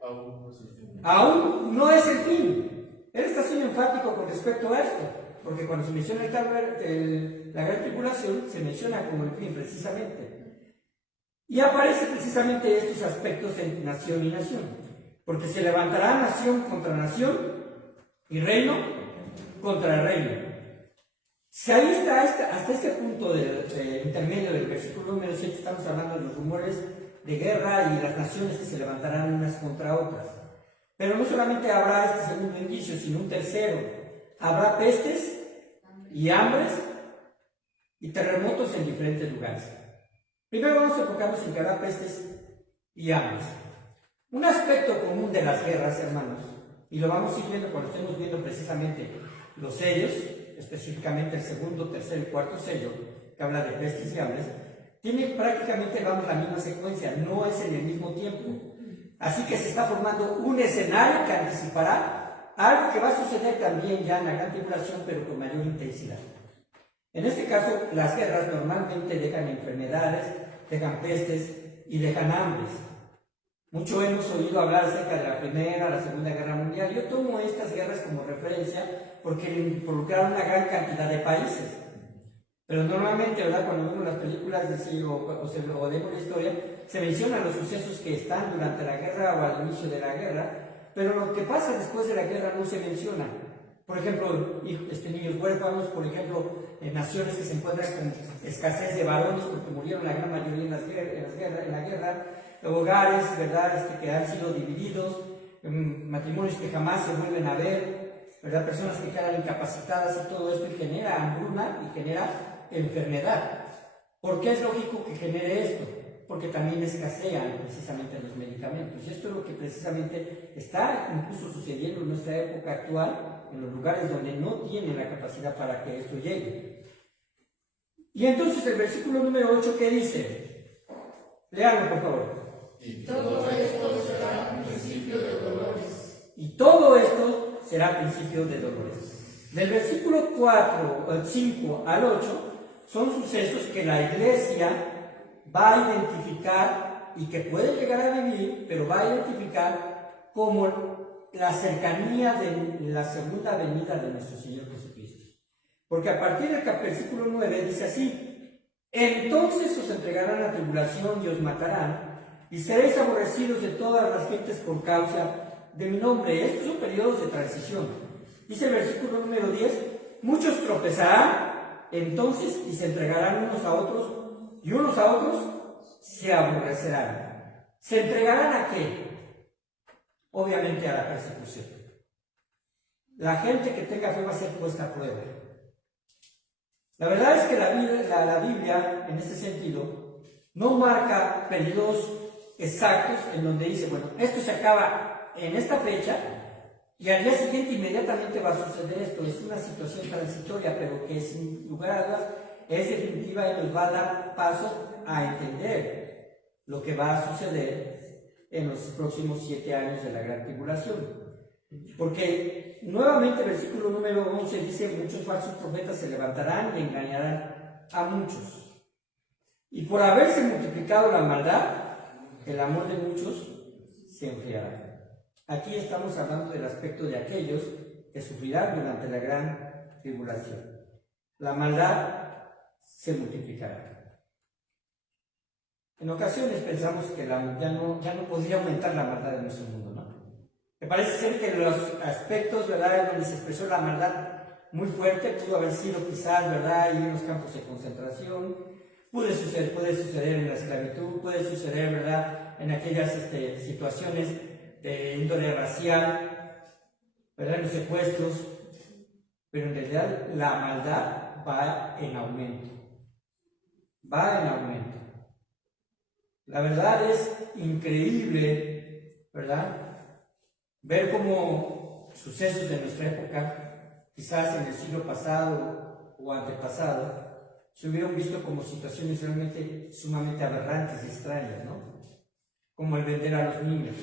Aún no es el fin. Él está siendo enfático con respecto a esto. porque cuando se menciona la gran tribulación, se menciona como el fin precisamente. Y aparece precisamente estos aspectos en nación y nación, porque se levantará nación contra nación y reino contra reino. Si ahí está hasta este punto intermedio del versículo número 7, estamos hablando de los rumores de guerra y las naciones que se levantarán unas contra otras. Pero no solamente habrá este segundo indicio, sino un tercero. Habrá pestes y hambres y terremotos en diferentes lugares. Primero vamos a enfocarnos en que habrá pestes y hambres. Un aspecto común de las guerras, hermanos, y lo vamos a ir viendo cuando estemos viendo precisamente los sellos, específicamente el segundo, tercer y cuarto sello, que habla de pestes y hambres, tiene prácticamente, vamos, la misma secuencia, no es en el mismo tiempo. Así que se está formando un escenario que anticipará algo que va a suceder también ya en la gran tribulación, pero con mayor intensidad. En este caso, las guerras normalmente dejan enfermedades, dejan pestes y dejan hambres. Mucho hemos oído hablar acerca de la Primera, la Segunda Guerra Mundial. Yo tomo estas guerras como referencia porque involucraron una gran cantidad de países. Pero normalmente, ¿verdad?, cuando vemos las películas o leemos la historia, se mencionan los sucesos que están durante la guerra o al inicio de la guerra, pero lo que pasa después de la guerra no se menciona. Por ejemplo, niños huérfanos, por ejemplo, en naciones que se encuentran con escasez de varones porque murieron la gran mayoría en la guerra, hogares, ¿verdad?, que han sido divididos, matrimonios que jamás se vuelven a ver, ¿verdad?, personas que quedan incapacitadas y todo esto, y genera hambruna y genera enfermedad. ¿Por qué es lógico que genere esto? Porque también escasean precisamente los medicamentos. Y esto es lo que precisamente está incluso sucediendo en nuestra época actual, en los lugares donde no tienen la capacidad para que esto llegue. Y entonces el versículo número 8, ¿qué dice? Léalo, por favor. Y todo esto será principio de dolores. Y todo esto será principio de dolores. Del versículo 5 al 8 son sucesos que la iglesia va a identificar y que puede llegar a vivir, pero va a identificar como la cercanía de la segunda venida de nuestro Señor Jesucristo. Porque a partir del versículo 9 dice así: entonces os entregarán a tribulación y os matarán, y seréis aborrecidos de todas las gentes por causa de mi nombre. Estos son periodos de transición. Dice el versículo número 10: muchos tropezarán entonces y se entregarán unos a otros, y unos a otros se aborrecerán. ¿Se entregarán a qué? Obviamente a la persecución. La gente que tenga fe va a ser puesta a prueba. La verdad es que la Biblia, en este sentido, no marca periodos exactos en donde dice, bueno, esto se acaba en esta fecha y al día siguiente inmediatamente va a suceder esto. Es una situación transitoria, pero que sin lugar a dudas es definitiva y nos va a dar paso a entender lo que va a suceder en los próximos 7 años de la gran tribulación. Porque nuevamente el versículo número 11 dice: muchos falsos profetas se levantarán y engañarán a muchos. Y por haberse multiplicado la maldad, el amor de muchos se enfriará. Aquí estamos hablando del aspecto de aquellos que sufrirán durante la gran tribulación. La maldad se multiplicará. En ocasiones pensamos que ya no podría aumentar la maldad en nuestro mundo, ¿no? Me parece ser que los aspectos, ¿verdad?, donde se expresó la maldad muy fuerte pudo haber sido quizás, ¿verdad?, y en los campos de concentración, puede suceder en la esclavitud, puede suceder, ¿verdad?, en aquellas situaciones de índole racial, ¿verdad?, en los secuestros, pero en realidad la maldad va en aumento. Va en aumento. La verdad es increíble, ¿verdad?, ver cómo sucesos de nuestra época, quizás en el siglo pasado o antepasado, se hubieran visto como situaciones realmente sumamente aberrantes y extrañas, ¿no? Como el vender a los niños,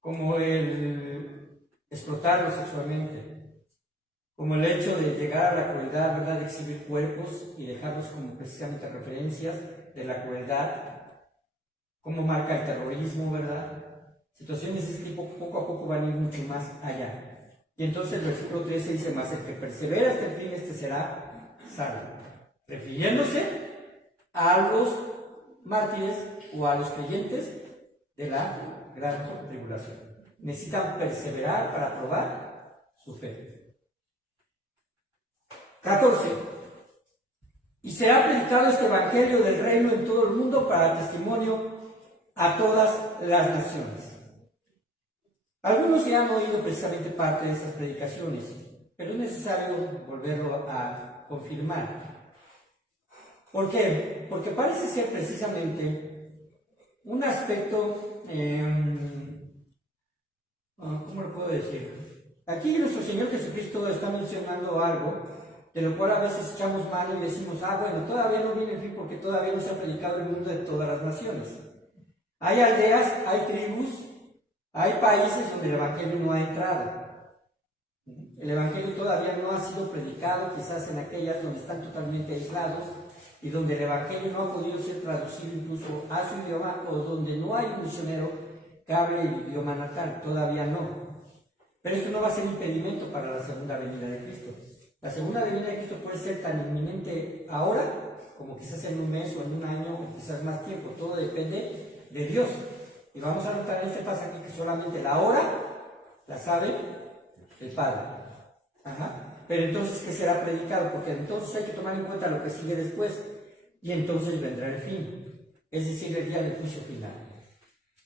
como el explotarlos sexualmente, como el hecho de llegar a la crueldad, ¿verdad?, de exhibir cuerpos y dejarlos como precisamente referencias de la crueldad, como marca el terrorismo, ¿verdad? Situaciones de este tipo poco a poco van a ir mucho más allá. Y entonces el versículo 13 dice más, el que persevera hasta el fin, este será salvo. Refiriéndose a los mártires o a los creyentes de la gran tribulación. Necesitan perseverar para probar su fe. 14. Y será predicado este evangelio del reino en todo el mundo para testimonio a todas las naciones. Algunos ya han oído precisamente parte de estas predicaciones, pero es necesario volverlo a confirmar. ¿Por qué? Porque parece ser precisamente un aspecto, ¿cómo lo puedo decir? Aquí nuestro Señor Jesucristo está mencionando algo de lo cual a veces echamos mano y decimos, bueno, todavía no viene el fin porque todavía no se ha predicado el mundo de todas las naciones. Hay aldeas, hay tribus, hay países donde el Evangelio no ha entrado. El Evangelio todavía no ha sido predicado, quizás en aquellas donde están totalmente aislados y donde el Evangelio no ha podido ser traducido incluso a su idioma, o donde no hay un misionero que hable el idioma natal, todavía no. Pero esto no va a ser impedimento para la segunda venida de Cristo. La segunda venida de Cristo puede ser tan inminente ahora como quizás en un mes o en un año o quizás más tiempo. Todo depende de Dios. Y vamos a notar en este pasaje que solamente la hora la sabe el Padre. Pero entonces, ¿qué será predicado? Porque entonces hay que tomar en cuenta lo que sigue después. Y entonces vendrá el fin, es decir, el día del juicio final.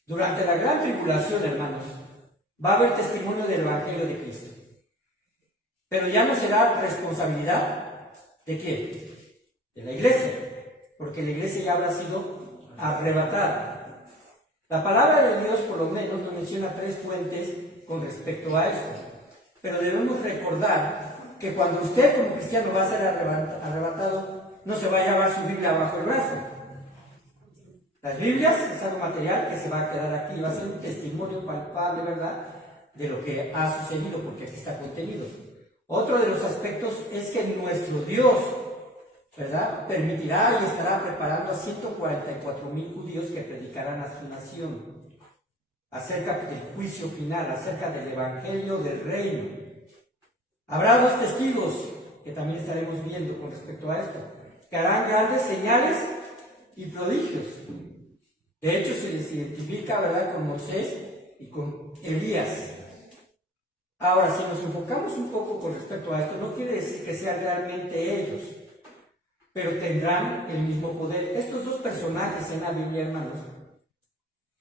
Durante la gran tribulación, hermanos, va a haber testimonio del Evangelio de Cristo. Pero ya no será responsabilidad ¿de quién? De la iglesia, porque la iglesia ya habrá sido arrebatada. La palabra de Dios por lo menos nos menciona 3 fuentes con respecto a esto. Pero debemos recordar que cuando usted como cristiano va a ser arrebatado, no se va a llevar su Biblia bajo el brazo. Las Biblias es algo material que se va a quedar aquí, va a ser un testimonio palpable, ¿verdad?, de lo que ha sucedido, porque aquí está contenido. Otro de los aspectos es que nuestro Dios, ¿verdad?, permitirá y estará preparando a 144,000 judíos que predicarán a su nación acerca del juicio final, acerca del evangelio del reino. Habrá 2 testigos que también estaremos viendo con respecto a esto, que harán grandes señales y prodigios. De hecho, se les identifica, ¿verdad?, con Moisés y con Elías. Ahora, si nos enfocamos un poco con respecto a esto, no quiere decir que sean realmente ellos, pero tendrán el mismo poder. Estos 2 personajes en la Biblia, hermanos,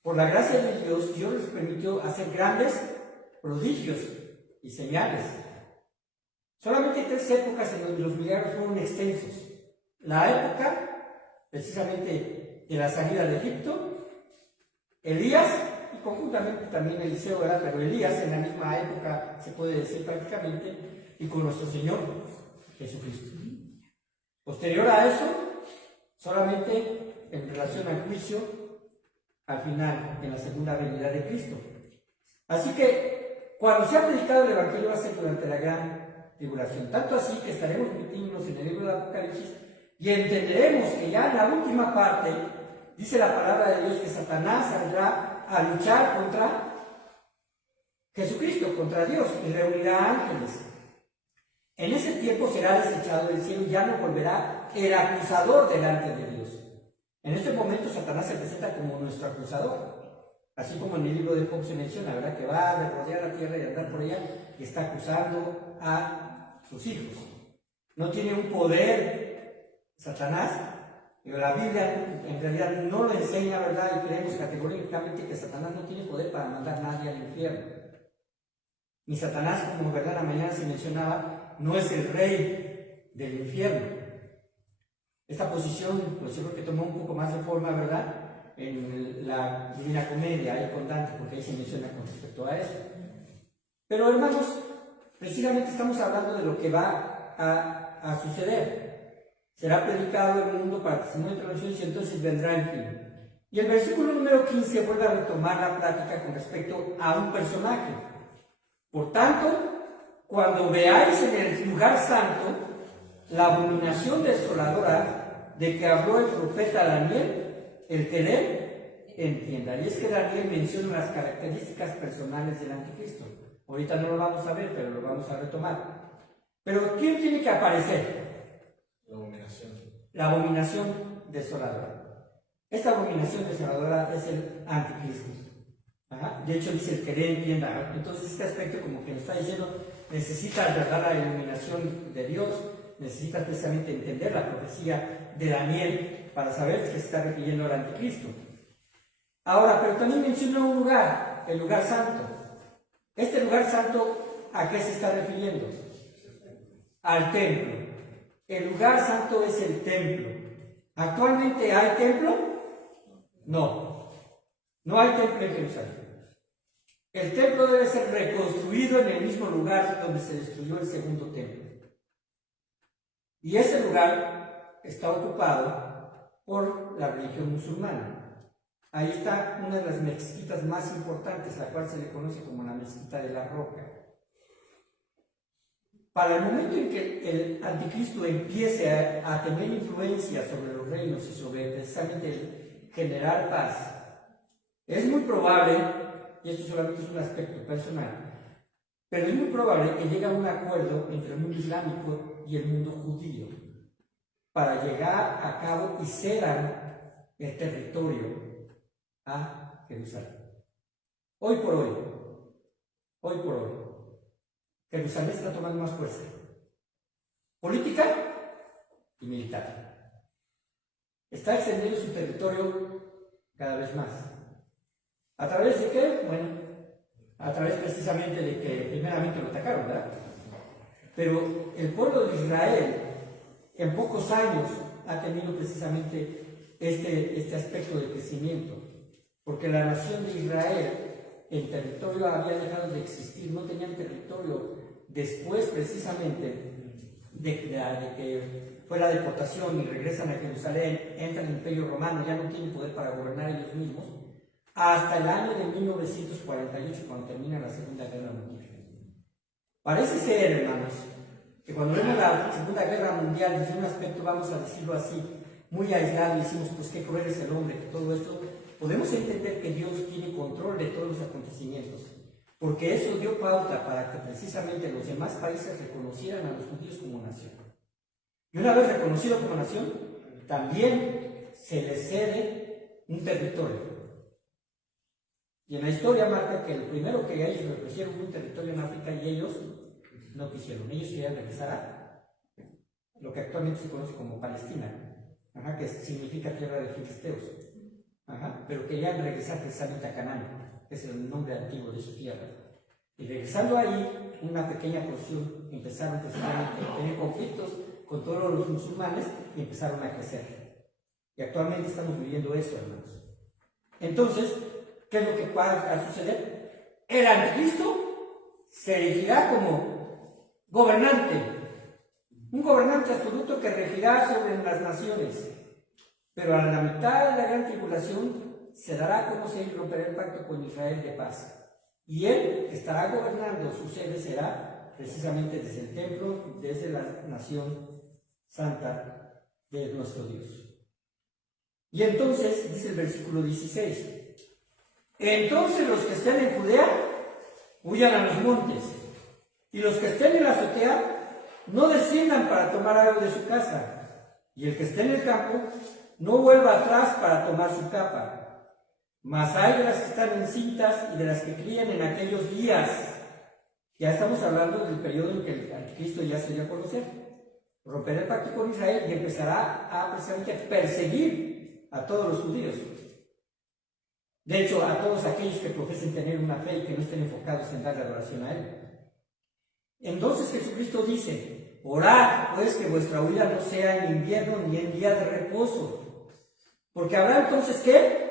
por la gracia de Dios, Dios les permitió hacer grandes prodigios y señales. Solamente hay 3 épocas en donde los milagros fueron extensos. La época, precisamente, de la salida de Egipto, Elías, y conjuntamente también Eliseo, ¿verdad?, pero Elías en la misma época, se puede decir prácticamente, y con nuestro Señor Jesucristo. Posterior a eso, solamente en relación al juicio, al final, en la segunda venida de Cristo. Así que, cuando se ha predicado el Evangelio va a ser durante la gran tribulación. Tanto así que estaremos metiéndonos en el libro del Apocalipsis y entenderemos que ya en la última parte, dice la palabra de Dios que Satanás saldrá a luchar contra Jesucristo, contra Dios, y reunirá ángeles. En ese tiempo será desechado del cielo y ya no volverá el acusador delante de Dios. En este momento Satanás se presenta como nuestro acusador, así como en el libro de Job se menciona, ¿verdad?, que va a rodear la tierra y andar por ella y está acusando a sus hijos. No tiene un poder Satanás, pero la Biblia en realidad no lo enseña, ¿verdad?, y creemos categóricamente que Satanás no tiene poder para mandar a nadie al infierno. Ni Satanás, como verdad la mañana se mencionaba, no es el rey del infierno. Esta posición, pues yo creo que tomó un poco más de forma, ¿verdad?, en la Divina Comedia, ahí con Dante, porque ahí se menciona con respecto a eso. Pero hermanos, precisamente estamos hablando de lo que va a suceder. Será predicado en el mundo para testimonio de naciones y entonces vendrá el fin. Y el versículo número 15 vuelve a retomar la plática con respecto a un personaje. Por tanto, cuando veáis en el lugar santo la abominación desoladora de que habló el profeta Daniel, el que lee, entienda. Y es que Daniel menciona las características personales del anticristo. Ahorita no lo vamos a ver, pero lo vamos a retomar. Pero ¿quién tiene que aparecer? La abominación. La abominación desoladora. Esta abominación desoladora es el anticristo. Ajá. De hecho dice el que le entienda. Entonces este aspecto como que nos está diciendo, necesitas verdad la iluminación de Dios, necesitas precisamente entender la profecía de Daniel para saber que se está refiriendo al anticristo. Ahora, pero también menciona un lugar, el lugar santo. Este lugar santo, ¿a qué se está refiriendo? Al templo. El lugar santo es el templo. ¿Actualmente hay templo? No. No hay templo en Jerusalén. El templo debe ser reconstruido en el mismo lugar donde se destruyó el segundo templo. Y ese lugar está ocupado por la religión musulmana. Ahí está una de las mezquitas más importantes, la cual se le conoce como la mezquita de la Roca. Para el momento en que el anticristo empiece a tener influencia sobre los reinos y sobre precisamente el generar paz, es muy probable, y esto solamente es un aspecto personal, pero es muy probable que llegue a un acuerdo entre el mundo islámico y el mundo judío para llegar a cabo y cedan el territorio a Jerusalén. Hoy por hoy, Jerusalén está tomando más fuerza política y militar. Está extendiendo su territorio cada vez más. ¿A través de qué? Bueno, a través precisamente de que primeramente lo atacaron, ¿verdad? Pero el pueblo de Israel en pocos años ha tenido precisamente este aspecto de crecimiento, porque la nación de Israel en territorio había dejado de existir, no tenían territorio después precisamente de que fue la deportación y regresan a Jerusalén, entran al Imperio Romano, ya no tienen poder para gobernar ellos mismos, hasta el año de 1948, cuando termina la Segunda Guerra Mundial. Parece ser, hermanos, que cuando vemos la Segunda Guerra Mundial desde un aspecto, vamos a decirlo así, muy aislado, y decimos, pues qué cruel es el hombre, que todo esto, podemos entender que Dios tiene control de todos los acontecimientos, porque eso dio pauta para que precisamente los demás países reconocieran a los judíos como nación. Y una vez reconocido como nación, también se les cede un territorio. Y en la historia marca que el primero que ellos reconocieron un territorio en África y ellos no quisieron. Ellos querían regresar a lo que actualmente se conoce como Palestina, que significa tierra de filisteos. Pero querían regresar precisamente a Canaán, que es el nombre antiguo de su tierra. Y regresando ahí, una pequeña porción empezaron precisamente a tener conflictos con todos los musulmanes y empezaron a crecer. Y actualmente estamos viviendo eso, hermanos. Entonces, ¿qué es lo que va a suceder? El anticristo se erigirá como gobernante, un gobernante absoluto que regirá sobre las naciones. Pero a la mitad de la gran tribulación se dará como si él romperá el pacto con Israel de paz. Y él estará gobernando, su sede será precisamente desde el templo, desde la nación santa de nuestro Dios. Y entonces, dice el versículo 16, entonces los que estén en Judea huyan a los montes, y los que estén en la azotea no desciendan para tomar algo de su casa, y el que esté en el campo no vuelva atrás para tomar su capa. Mas hay de las que están encintas y de las que crían en aquellos días. Ya estamos hablando del periodo en que el anticristo ya se dio a conocer. Romperá el pacto con Israel y empezará a precisamente perseguir a todos los judíos. De hecho, a todos aquellos que profesen tener una fe y que no estén enfocados en darle adoración a Él. Entonces Jesucristo dice, orad pues que vuestra huida no sea en invierno ni en día de reposo. Porque habrá entonces, ¿qué?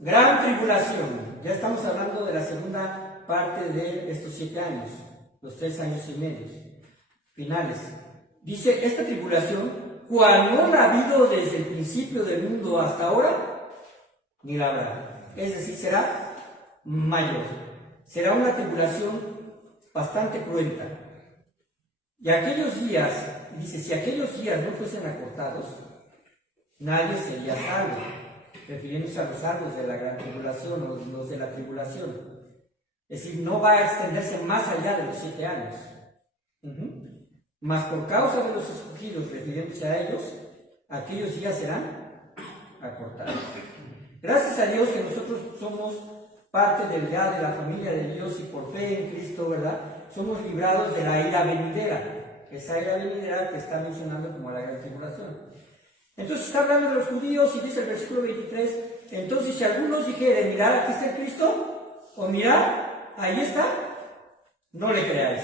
Gran tribulación. Ya estamos hablando de la segunda parte de estos 7 años, los 3 años y medio finales. Dice, esta tribulación, cual no la ha habido desde el principio del mundo hasta ahora, ni la habrá. Es decir, será mayor. Será una tribulación bastante cruenta. Y aquellos días, dice, si aquellos días no fuesen acortados, nadie sería salvo. Refiriéndose a los salvos de la gran tribulación o los de la tribulación. Es decir, no va a extenderse más allá de los 7 años. Mas por causa de los escogidos refiriéndose a ellos, aquellos días serán acortados. Gracias a Dios que nosotros somos parte de la familia de Dios y por fe en Cristo, ¿verdad? Somos librados de la ira venidera, esa ira venidera que está mencionando como la gran tribulación. Entonces está hablando de los judíos y dice el versículo 23, entonces si algunos dijeren, mirad, aquí está el Cristo, o mirad, ahí está, no le creáis,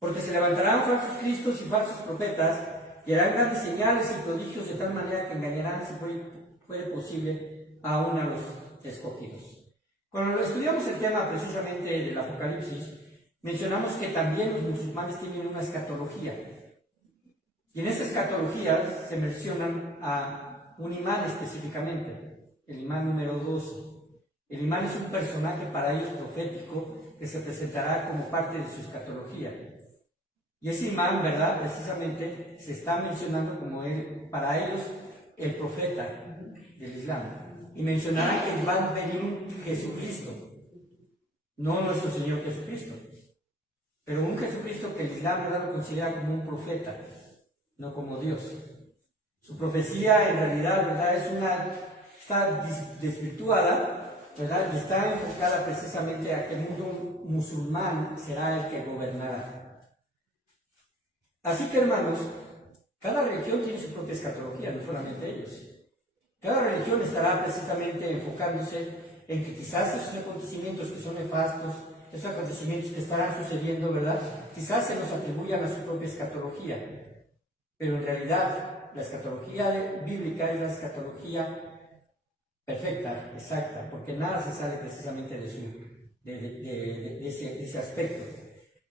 porque se levantarán falsos cristos y falsos profetas y harán grandes señales y prodigios de tal manera que engañarán, si fuere posible, aún a los escogidos. Cuando estudiamos el tema precisamente del Apocalipsis, mencionamos que también los musulmanes tienen una escatología. Y en esa escatología se mencionan a un imán específicamente, el imán número 12. El imán es un personaje para ellos profético que se presentará como parte de su escatología. Y ese imán, ¿verdad? Precisamente se está mencionando como para ellos, el profeta del Islam. Y mencionarán que va a venir un Jesucristo, no nuestro Señor Jesucristo, pero un Jesucristo que el Islam, ¿verdad?, lo considera como un profeta, no como Dios. Su profecía en realidad, ¿verdad?, está desvirtuada, ¿verdad?, y está enfocada precisamente a que el mundo musulmán será el que gobernará. Así que, hermanos, cada religión tiene su propia escatología, no solamente ellos. Cada religión estará precisamente enfocándose en que quizás esos acontecimientos que son nefastos, esos acontecimientos que estarán sucediendo, ¿verdad?, quizás se los atribuyan a su propia escatología. Pero en realidad, la escatología bíblica es la escatología perfecta, exacta, porque nada se sale precisamente de ese aspecto.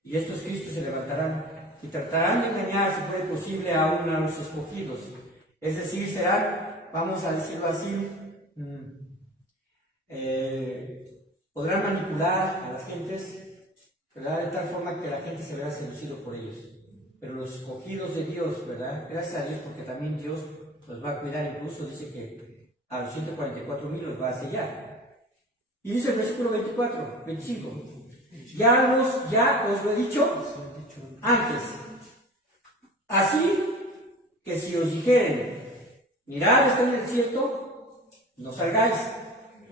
Y estos Cristos se levantarán y tratarán de engañar, si fuera posible, aún a los escogidos. Es decir, serán, vamos a decirlo así, podrán manipular a las gentes, ¿verdad?, de tal forma que la gente se vea seducido por ellos. Pero los escogidos de Dios, ¿verdad?, gracias a Dios, porque también Dios los va a cuidar, incluso dice que a los 144,000 los va a sellar. Y dice el versículo 25, ya os lo he dicho antes, así que si os dijeren, mirad, está en el desierto, no salgáis,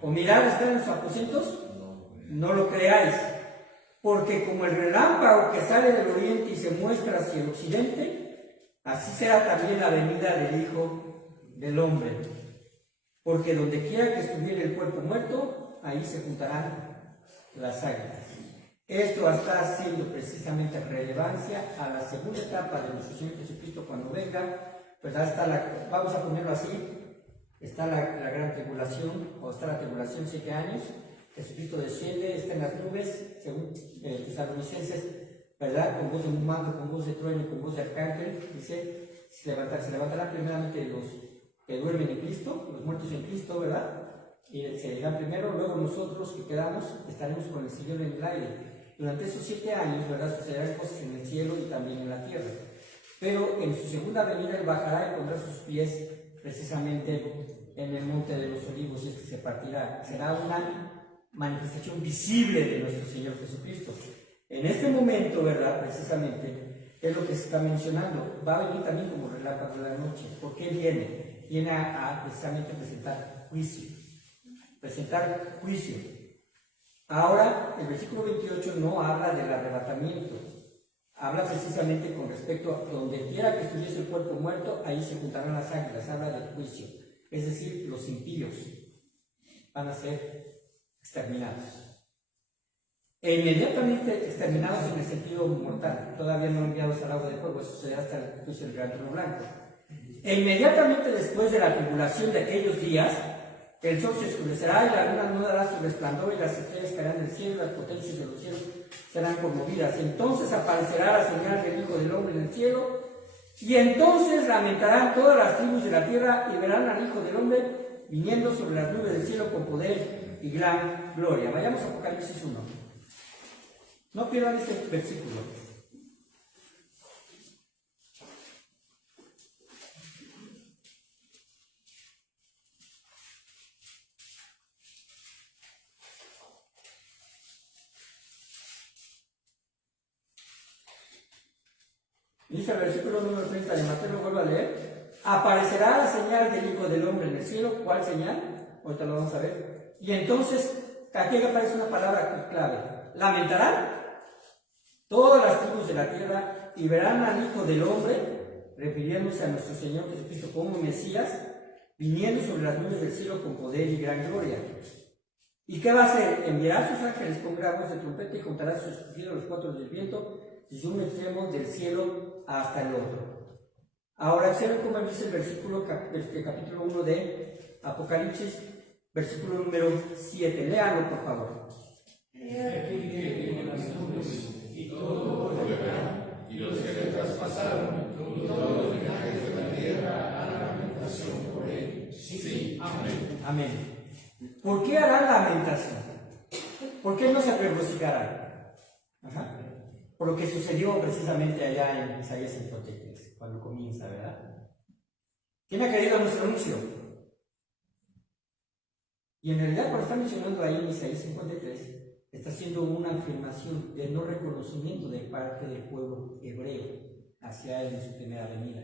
o mirad, está en los aposentos, no lo creáis, porque como el relámpago que sale del oriente y se muestra hacia el occidente, así será también la venida del Hijo del Hombre. Porque donde quiera que estuviera el cuerpo muerto, ahí se juntarán las águilas. Esto está haciendo precisamente relevancia a la segunda etapa de nuestro Señor Jesucristo cuando venga, ¿verdad? Vamos a ponerlo así, está la gran tribulación, o está la tribulación 7 años, Jesucristo desciende, está en las nubes, según Tesalonicenses, ¿verdad?, con voz de un mando, con voz de trueno y con voz de arcángel, dice, se levantarán primeramente los que duermen en Cristo, los muertos en Cristo, ¿verdad?, y se irán primero, luego nosotros que quedamos estaremos con el Señor en el aire. Durante esos 7 años, ¿verdad?, sucederán cosas en el cielo y también en la tierra. Pero en su segunda venida Él bajará y pondrá sus pies precisamente en el monte de los olivos y se partirá. Será una manifestación visible de nuestro Señor Jesucristo. En este momento, ¿verdad?, precisamente es lo que se está mencionando. Va a venir también como relámpago de la noche. ¿Por qué viene? Viene a precisamente presentar juicio. Presentar juicio. Ahora, el versículo 28 no habla del arrebatamiento. Habla precisamente con respecto a donde quiera que estuviese el cuerpo muerto, ahí se juntarán las águilas. Habla del juicio. Es decir, los impíos van a ser exterminados. E inmediatamente exterminados en el sentido mortal, todavía no enviados al agua de fuego, eso sucederá hasta el juicio del gran trono blanco. E inmediatamente después de la tribulación de aquellos días, el sol se oscurecerá y la luna no dará su resplandor y las estrellas caerán del cielo y las potencias de los cielos serán conmovidas. Entonces aparecerá la señal del Hijo del Hombre en el cielo y entonces lamentarán todas las tribus de la tierra y verán al Hijo del Hombre viniendo sobre las nubes del cielo con poder y gran gloria. Vayamos a Apocalipsis 1. No pierdan este versículo. Dice el versículo número 30 de Mateo, lo vuelvo a leer. Aparecerá la señal del Hijo del Hombre en el cielo. ¿Cuál señal? Ahorita lo vamos a ver. Y entonces, aquí aparece una palabra clave. Lamentarán todas las tribus de la tierra y verán al Hijo del Hombre, refiriéndose a nuestro Señor Jesucristo como Mesías, viniendo sobre las nubes del cielo con poder y gran gloria. ¿Y qué va a hacer? Enviará a sus ángeles con gran voz de trompeta y juntará sus escogidos a los cuatro del viento, desde un extremo del cielo hasta el otro. Ahora, observen cómo dice el versículo del capítulo 1 de Apocalipsis, versículo número 7. Léanlo, por favor. Y todo lo verán, y los que le traspasaron, y todos los linajes de la tierra harán lamentación por él. Sí, amén. Amén. ¿Por qué harán lamentación? ¿Por qué no se regocijarán? Por lo que sucedió precisamente allá en Isaías 53, cuando comienza, ¿verdad? ¿Quién ha creído nuestro anuncio? Y en realidad, cuando está mencionando ahí en Isaías 53, está haciendo una afirmación de no reconocimiento de parte del pueblo hebreo hacia él en su primera venida.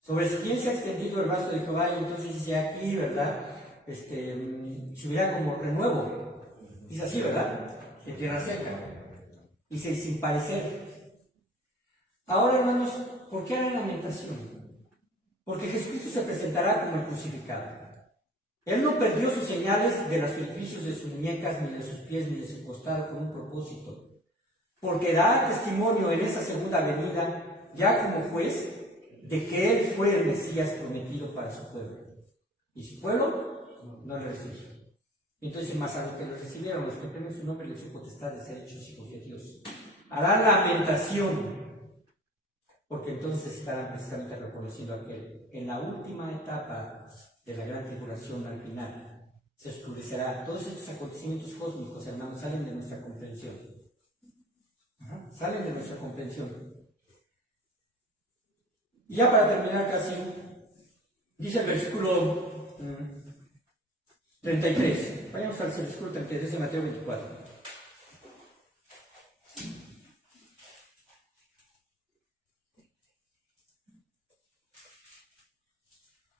Sobre quién se ha extendido el brazo de Jehová, y entonces dice aquí, ¿verdad? Si hubiera como renuevo, dice así, ¿verdad? De tierra seca, y sin parecer. Ahora, hermanos, ¿por qué harán lamentación? Porque Jesucristo se presentará como el crucificado. Él no perdió sus señales de los orificios de sus muñecas, ni de sus pies, ni de su costado con un propósito, porque da testimonio en esa segunda venida, ya como juez, de que Él fue el Mesías prometido para su pueblo. Y su pueblo no le recibió. Entonces, más a los que lo recibieron, los que temen su nombre, les dio potestad de ser hechos hijos de Dios. Harán lamentación, porque entonces estarán precisamente reconociendo a aquel. En la última etapa de la gran tribulación, al final, se oscurecerá. Todos estos acontecimientos cósmicos, hermanos, salen de nuestra comprensión. Salen de nuestra comprensión. Y ya para terminar casi, dice el versículo 33. Vayamos al versículo 33 de Mateo 24.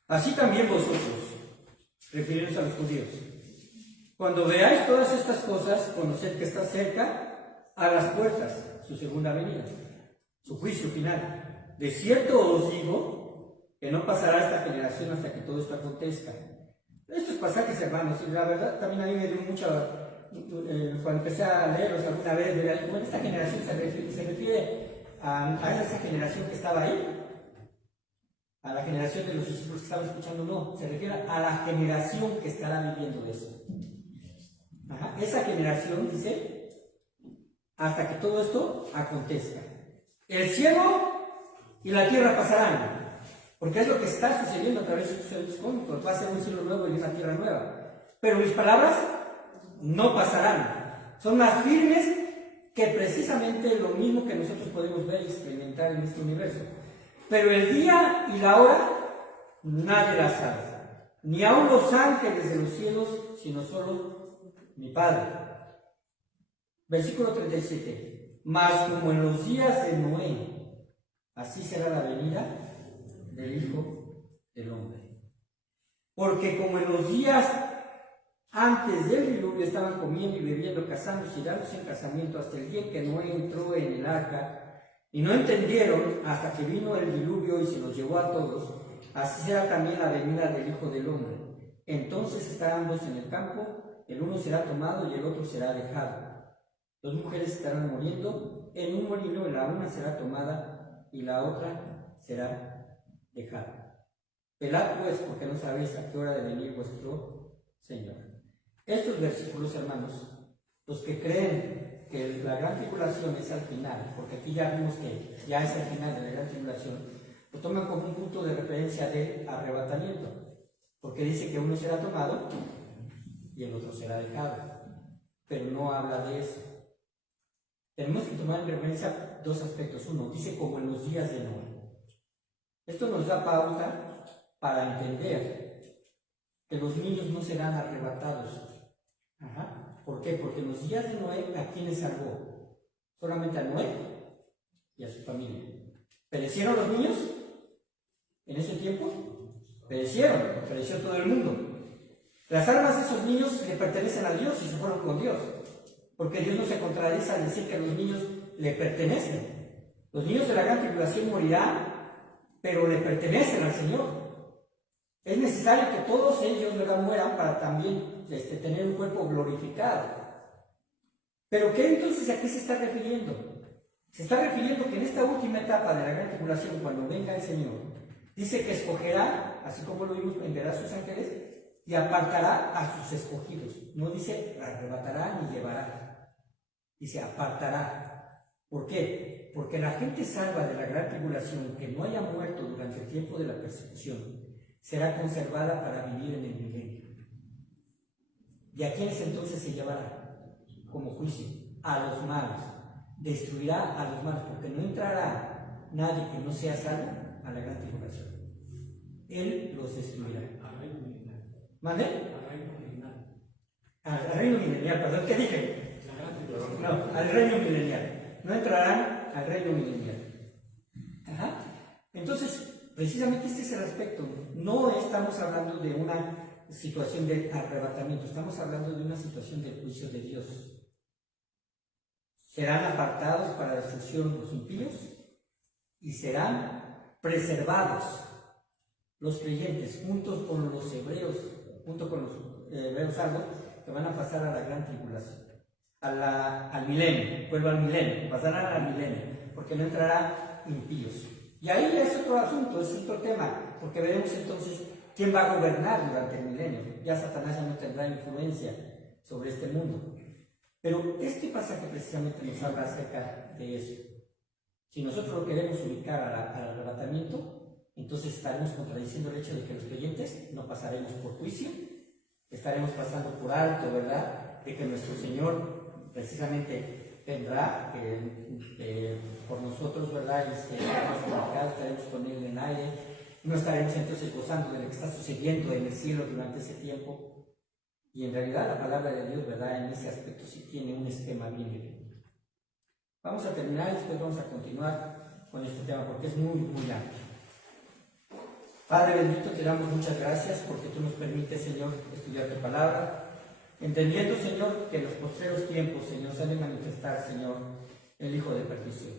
Así también vosotros, refiriéndose a los judíos, cuando veáis todas estas cosas, conoced que está cerca a las puertas su segunda venida, su juicio final. De cierto os digo que no pasará esta generación hasta que todo esto acontezca. Estos pasajes, hermanos, y la verdad también a mí me dio mucho, cuando empecé a leerlos alguna vez, bueno, esta generación se refiere a esa generación que estaba ahí, a la generación de los discípulos que estaban escuchando, no, se refiere a la generación que estará viviendo de eso. Esa generación, dice, hasta que todo esto acontezca. El cielo y la tierra pasarán, porque es lo que está sucediendo a través de estos eventos cósmicos. Va a ser un cielo nuevo y una tierra nueva. Pero mis palabras no pasarán. Son más firmes que precisamente lo mismo que nosotros podemos ver y experimentar en este universo. Pero el día y la hora nadie la sabe, ni aun los ángeles de los cielos, sino solo mi Padre. Versículo 37. Mas como en los días de Noé, así será la venida del Hijo del Hombre. Porque como en los días antes del diluvio estaban comiendo y bebiendo, casándose y dándose en casamiento, hasta el día en que Noé entró en el arca, y no entendieron hasta que vino el diluvio y se los llevó a todos, así será también la venida del Hijo del Hombre. Entonces estarán dos en el campo, el uno será tomado y el otro será dejado. Dos mujeres estarán muriendo en un molino, y la una será tomada y la otra será dejada. Velad pues, porque no sabéis a qué hora de venir vuestro Señor. Estos versículos, hermanos, los que creen que la gran tribulación es al final, porque aquí ya vimos que ya es al final de la gran tribulación, lo toman como un punto de referencia del arrebatamiento, porque dice que uno será tomado y el otro será dejado, pero no habla de eso. Tenemos que tomar en referencia dos aspectos. Uno, dice como en los días de Noé. Esto nos da pauta para entender que los niños no serán arrebatados. ¿Por qué? Porque en los días de Noé, ¿a quiénes salvó? ¿Solamente a Noé? y a su familia. ¿Perecieron los niños en ese tiempo? Pereció todo el mundo. Las armas de esos niños le pertenecen a Dios y se fueron con Dios, porque Dios no se contradice al decir que los niños le pertenecen. Los niños de la gran tribulación morirán, pero le pertenecen al Señor. Es necesario que todos ellos mueran para también tener un cuerpo glorificado. ¿Pero qué entonces a qué se está refiriendo? Se está refiriendo que en esta última etapa de la gran tribulación, cuando venga el Señor, dice que escogerá, así como lo vimos, enviará a sus ángeles y apartará a sus escogidos. No dice arrebatará ni llevará. Dice apartará. ¿Por qué? Porque la gente salva de la gran tribulación, que no haya muerto durante el tiempo de la persecución, será conservada para vivir en el milenio. ¿Y a quiénes entonces se llevará como juicio? A los malos. Destruirá a los malos, porque no entrará nadie que no sea salvo a la gran tribulación. Él los destruirá. ¿Mande? Al reino milenial, perdón, ¿qué dije? No, al reino milenial. No entrarán al reino milenial. Ajá. Entonces, precisamente este es el aspecto. No estamos hablando de una situación de arrebatamiento, estamos hablando de una situación del juicio de Dios. Serán apartados para la destrucción los impíos y serán preservados los creyentes juntos con los hebreos, junto con los hebreos salvos, que van a pasar a la gran tribulación, al milenio, vuelvo al milenio, pasarán al milenio, porque no entrarán impíos. Y ahí es otro asunto, es otro tema, porque veremos entonces quién va a gobernar durante el milenio. Ya Satanás ya no tendrá influencia sobre este mundo. Pero este pasaje precisamente nos habla acerca de eso. Si nosotros lo queremos ubicar al arrebatamiento, entonces estaremos contradiciendo el hecho de que los creyentes no pasaremos por juicio, estaremos pasando por alto, ¿verdad?, de que nuestro Señor precisamente vendrá por nosotros, ¿verdad?, y estaremos marcados, estaremos con Él en el aire, no estaremos entonces gozando de lo que está sucediendo en el cielo durante ese tiempo. Y en realidad la palabra de Dios, ¿verdad?, en ese aspecto sí tiene un esquema bien definido. Vamos a terminar y después vamos a continuar con este tema porque es muy, muy amplio. Padre bendito, te damos muchas gracias porque tú nos permites, Señor, estudiar tu palabra, entendiendo, Señor, que en los postreros tiempos, Señor, se ha de manifestar, Señor, el hijo de perdición,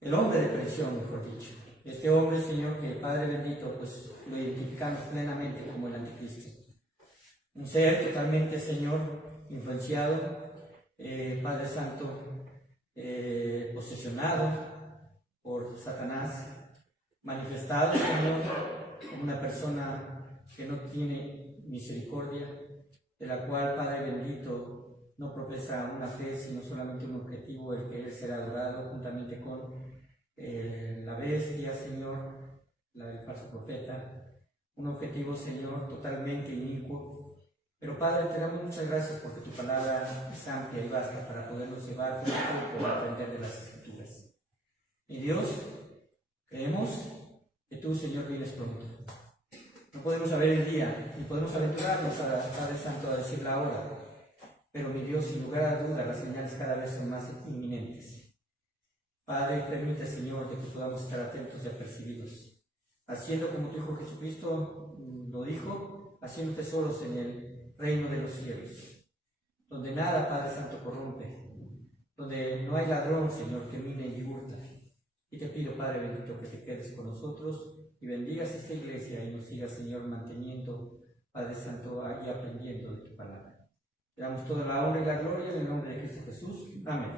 el hombre de perdición, mejor dicho. Este hombre, Señor, que Padre bendito, pues lo identificamos plenamente como el anticristo. Un ser totalmente, Señor, influenciado, Padre Santo, posesionado por Satanás, manifestado, Señor, como una persona que no tiene misericordia, de la cual, Padre bendito, no profesa una fe, sino solamente un objetivo, el que Él será adorado juntamente con la bestia, Señor, el falso profeta, un objetivo, Señor, totalmente inicuo. Pero Padre, te damos muchas gracias porque tu palabra es amplia y vasta para podernos llevar por aprender de las Escrituras. Mi Dios, creemos que tú, Señor, vienes pronto. No podemos saber el día, ni podemos aventurarnos a Padre Santo a decir la hora, pero mi Dios, sin lugar a duda, las señales cada vez son más inminentes. Padre, permite, Señor, de que podamos estar atentos y apercibidos, haciendo como tu Hijo Jesucristo lo dijo, haciendo tesoros en el reino de los cielos, donde nada, Padre Santo, corrompe, donde no hay ladrón, Señor, que mine y hurta. Y te pido, Padre bendito, que te quedes con nosotros y bendigas esta iglesia y nos sigas, Señor, manteniendo, Padre Santo, y aprendiendo de tu palabra. Te damos toda la honra y la gloria en el nombre de Cristo Jesús. Amén.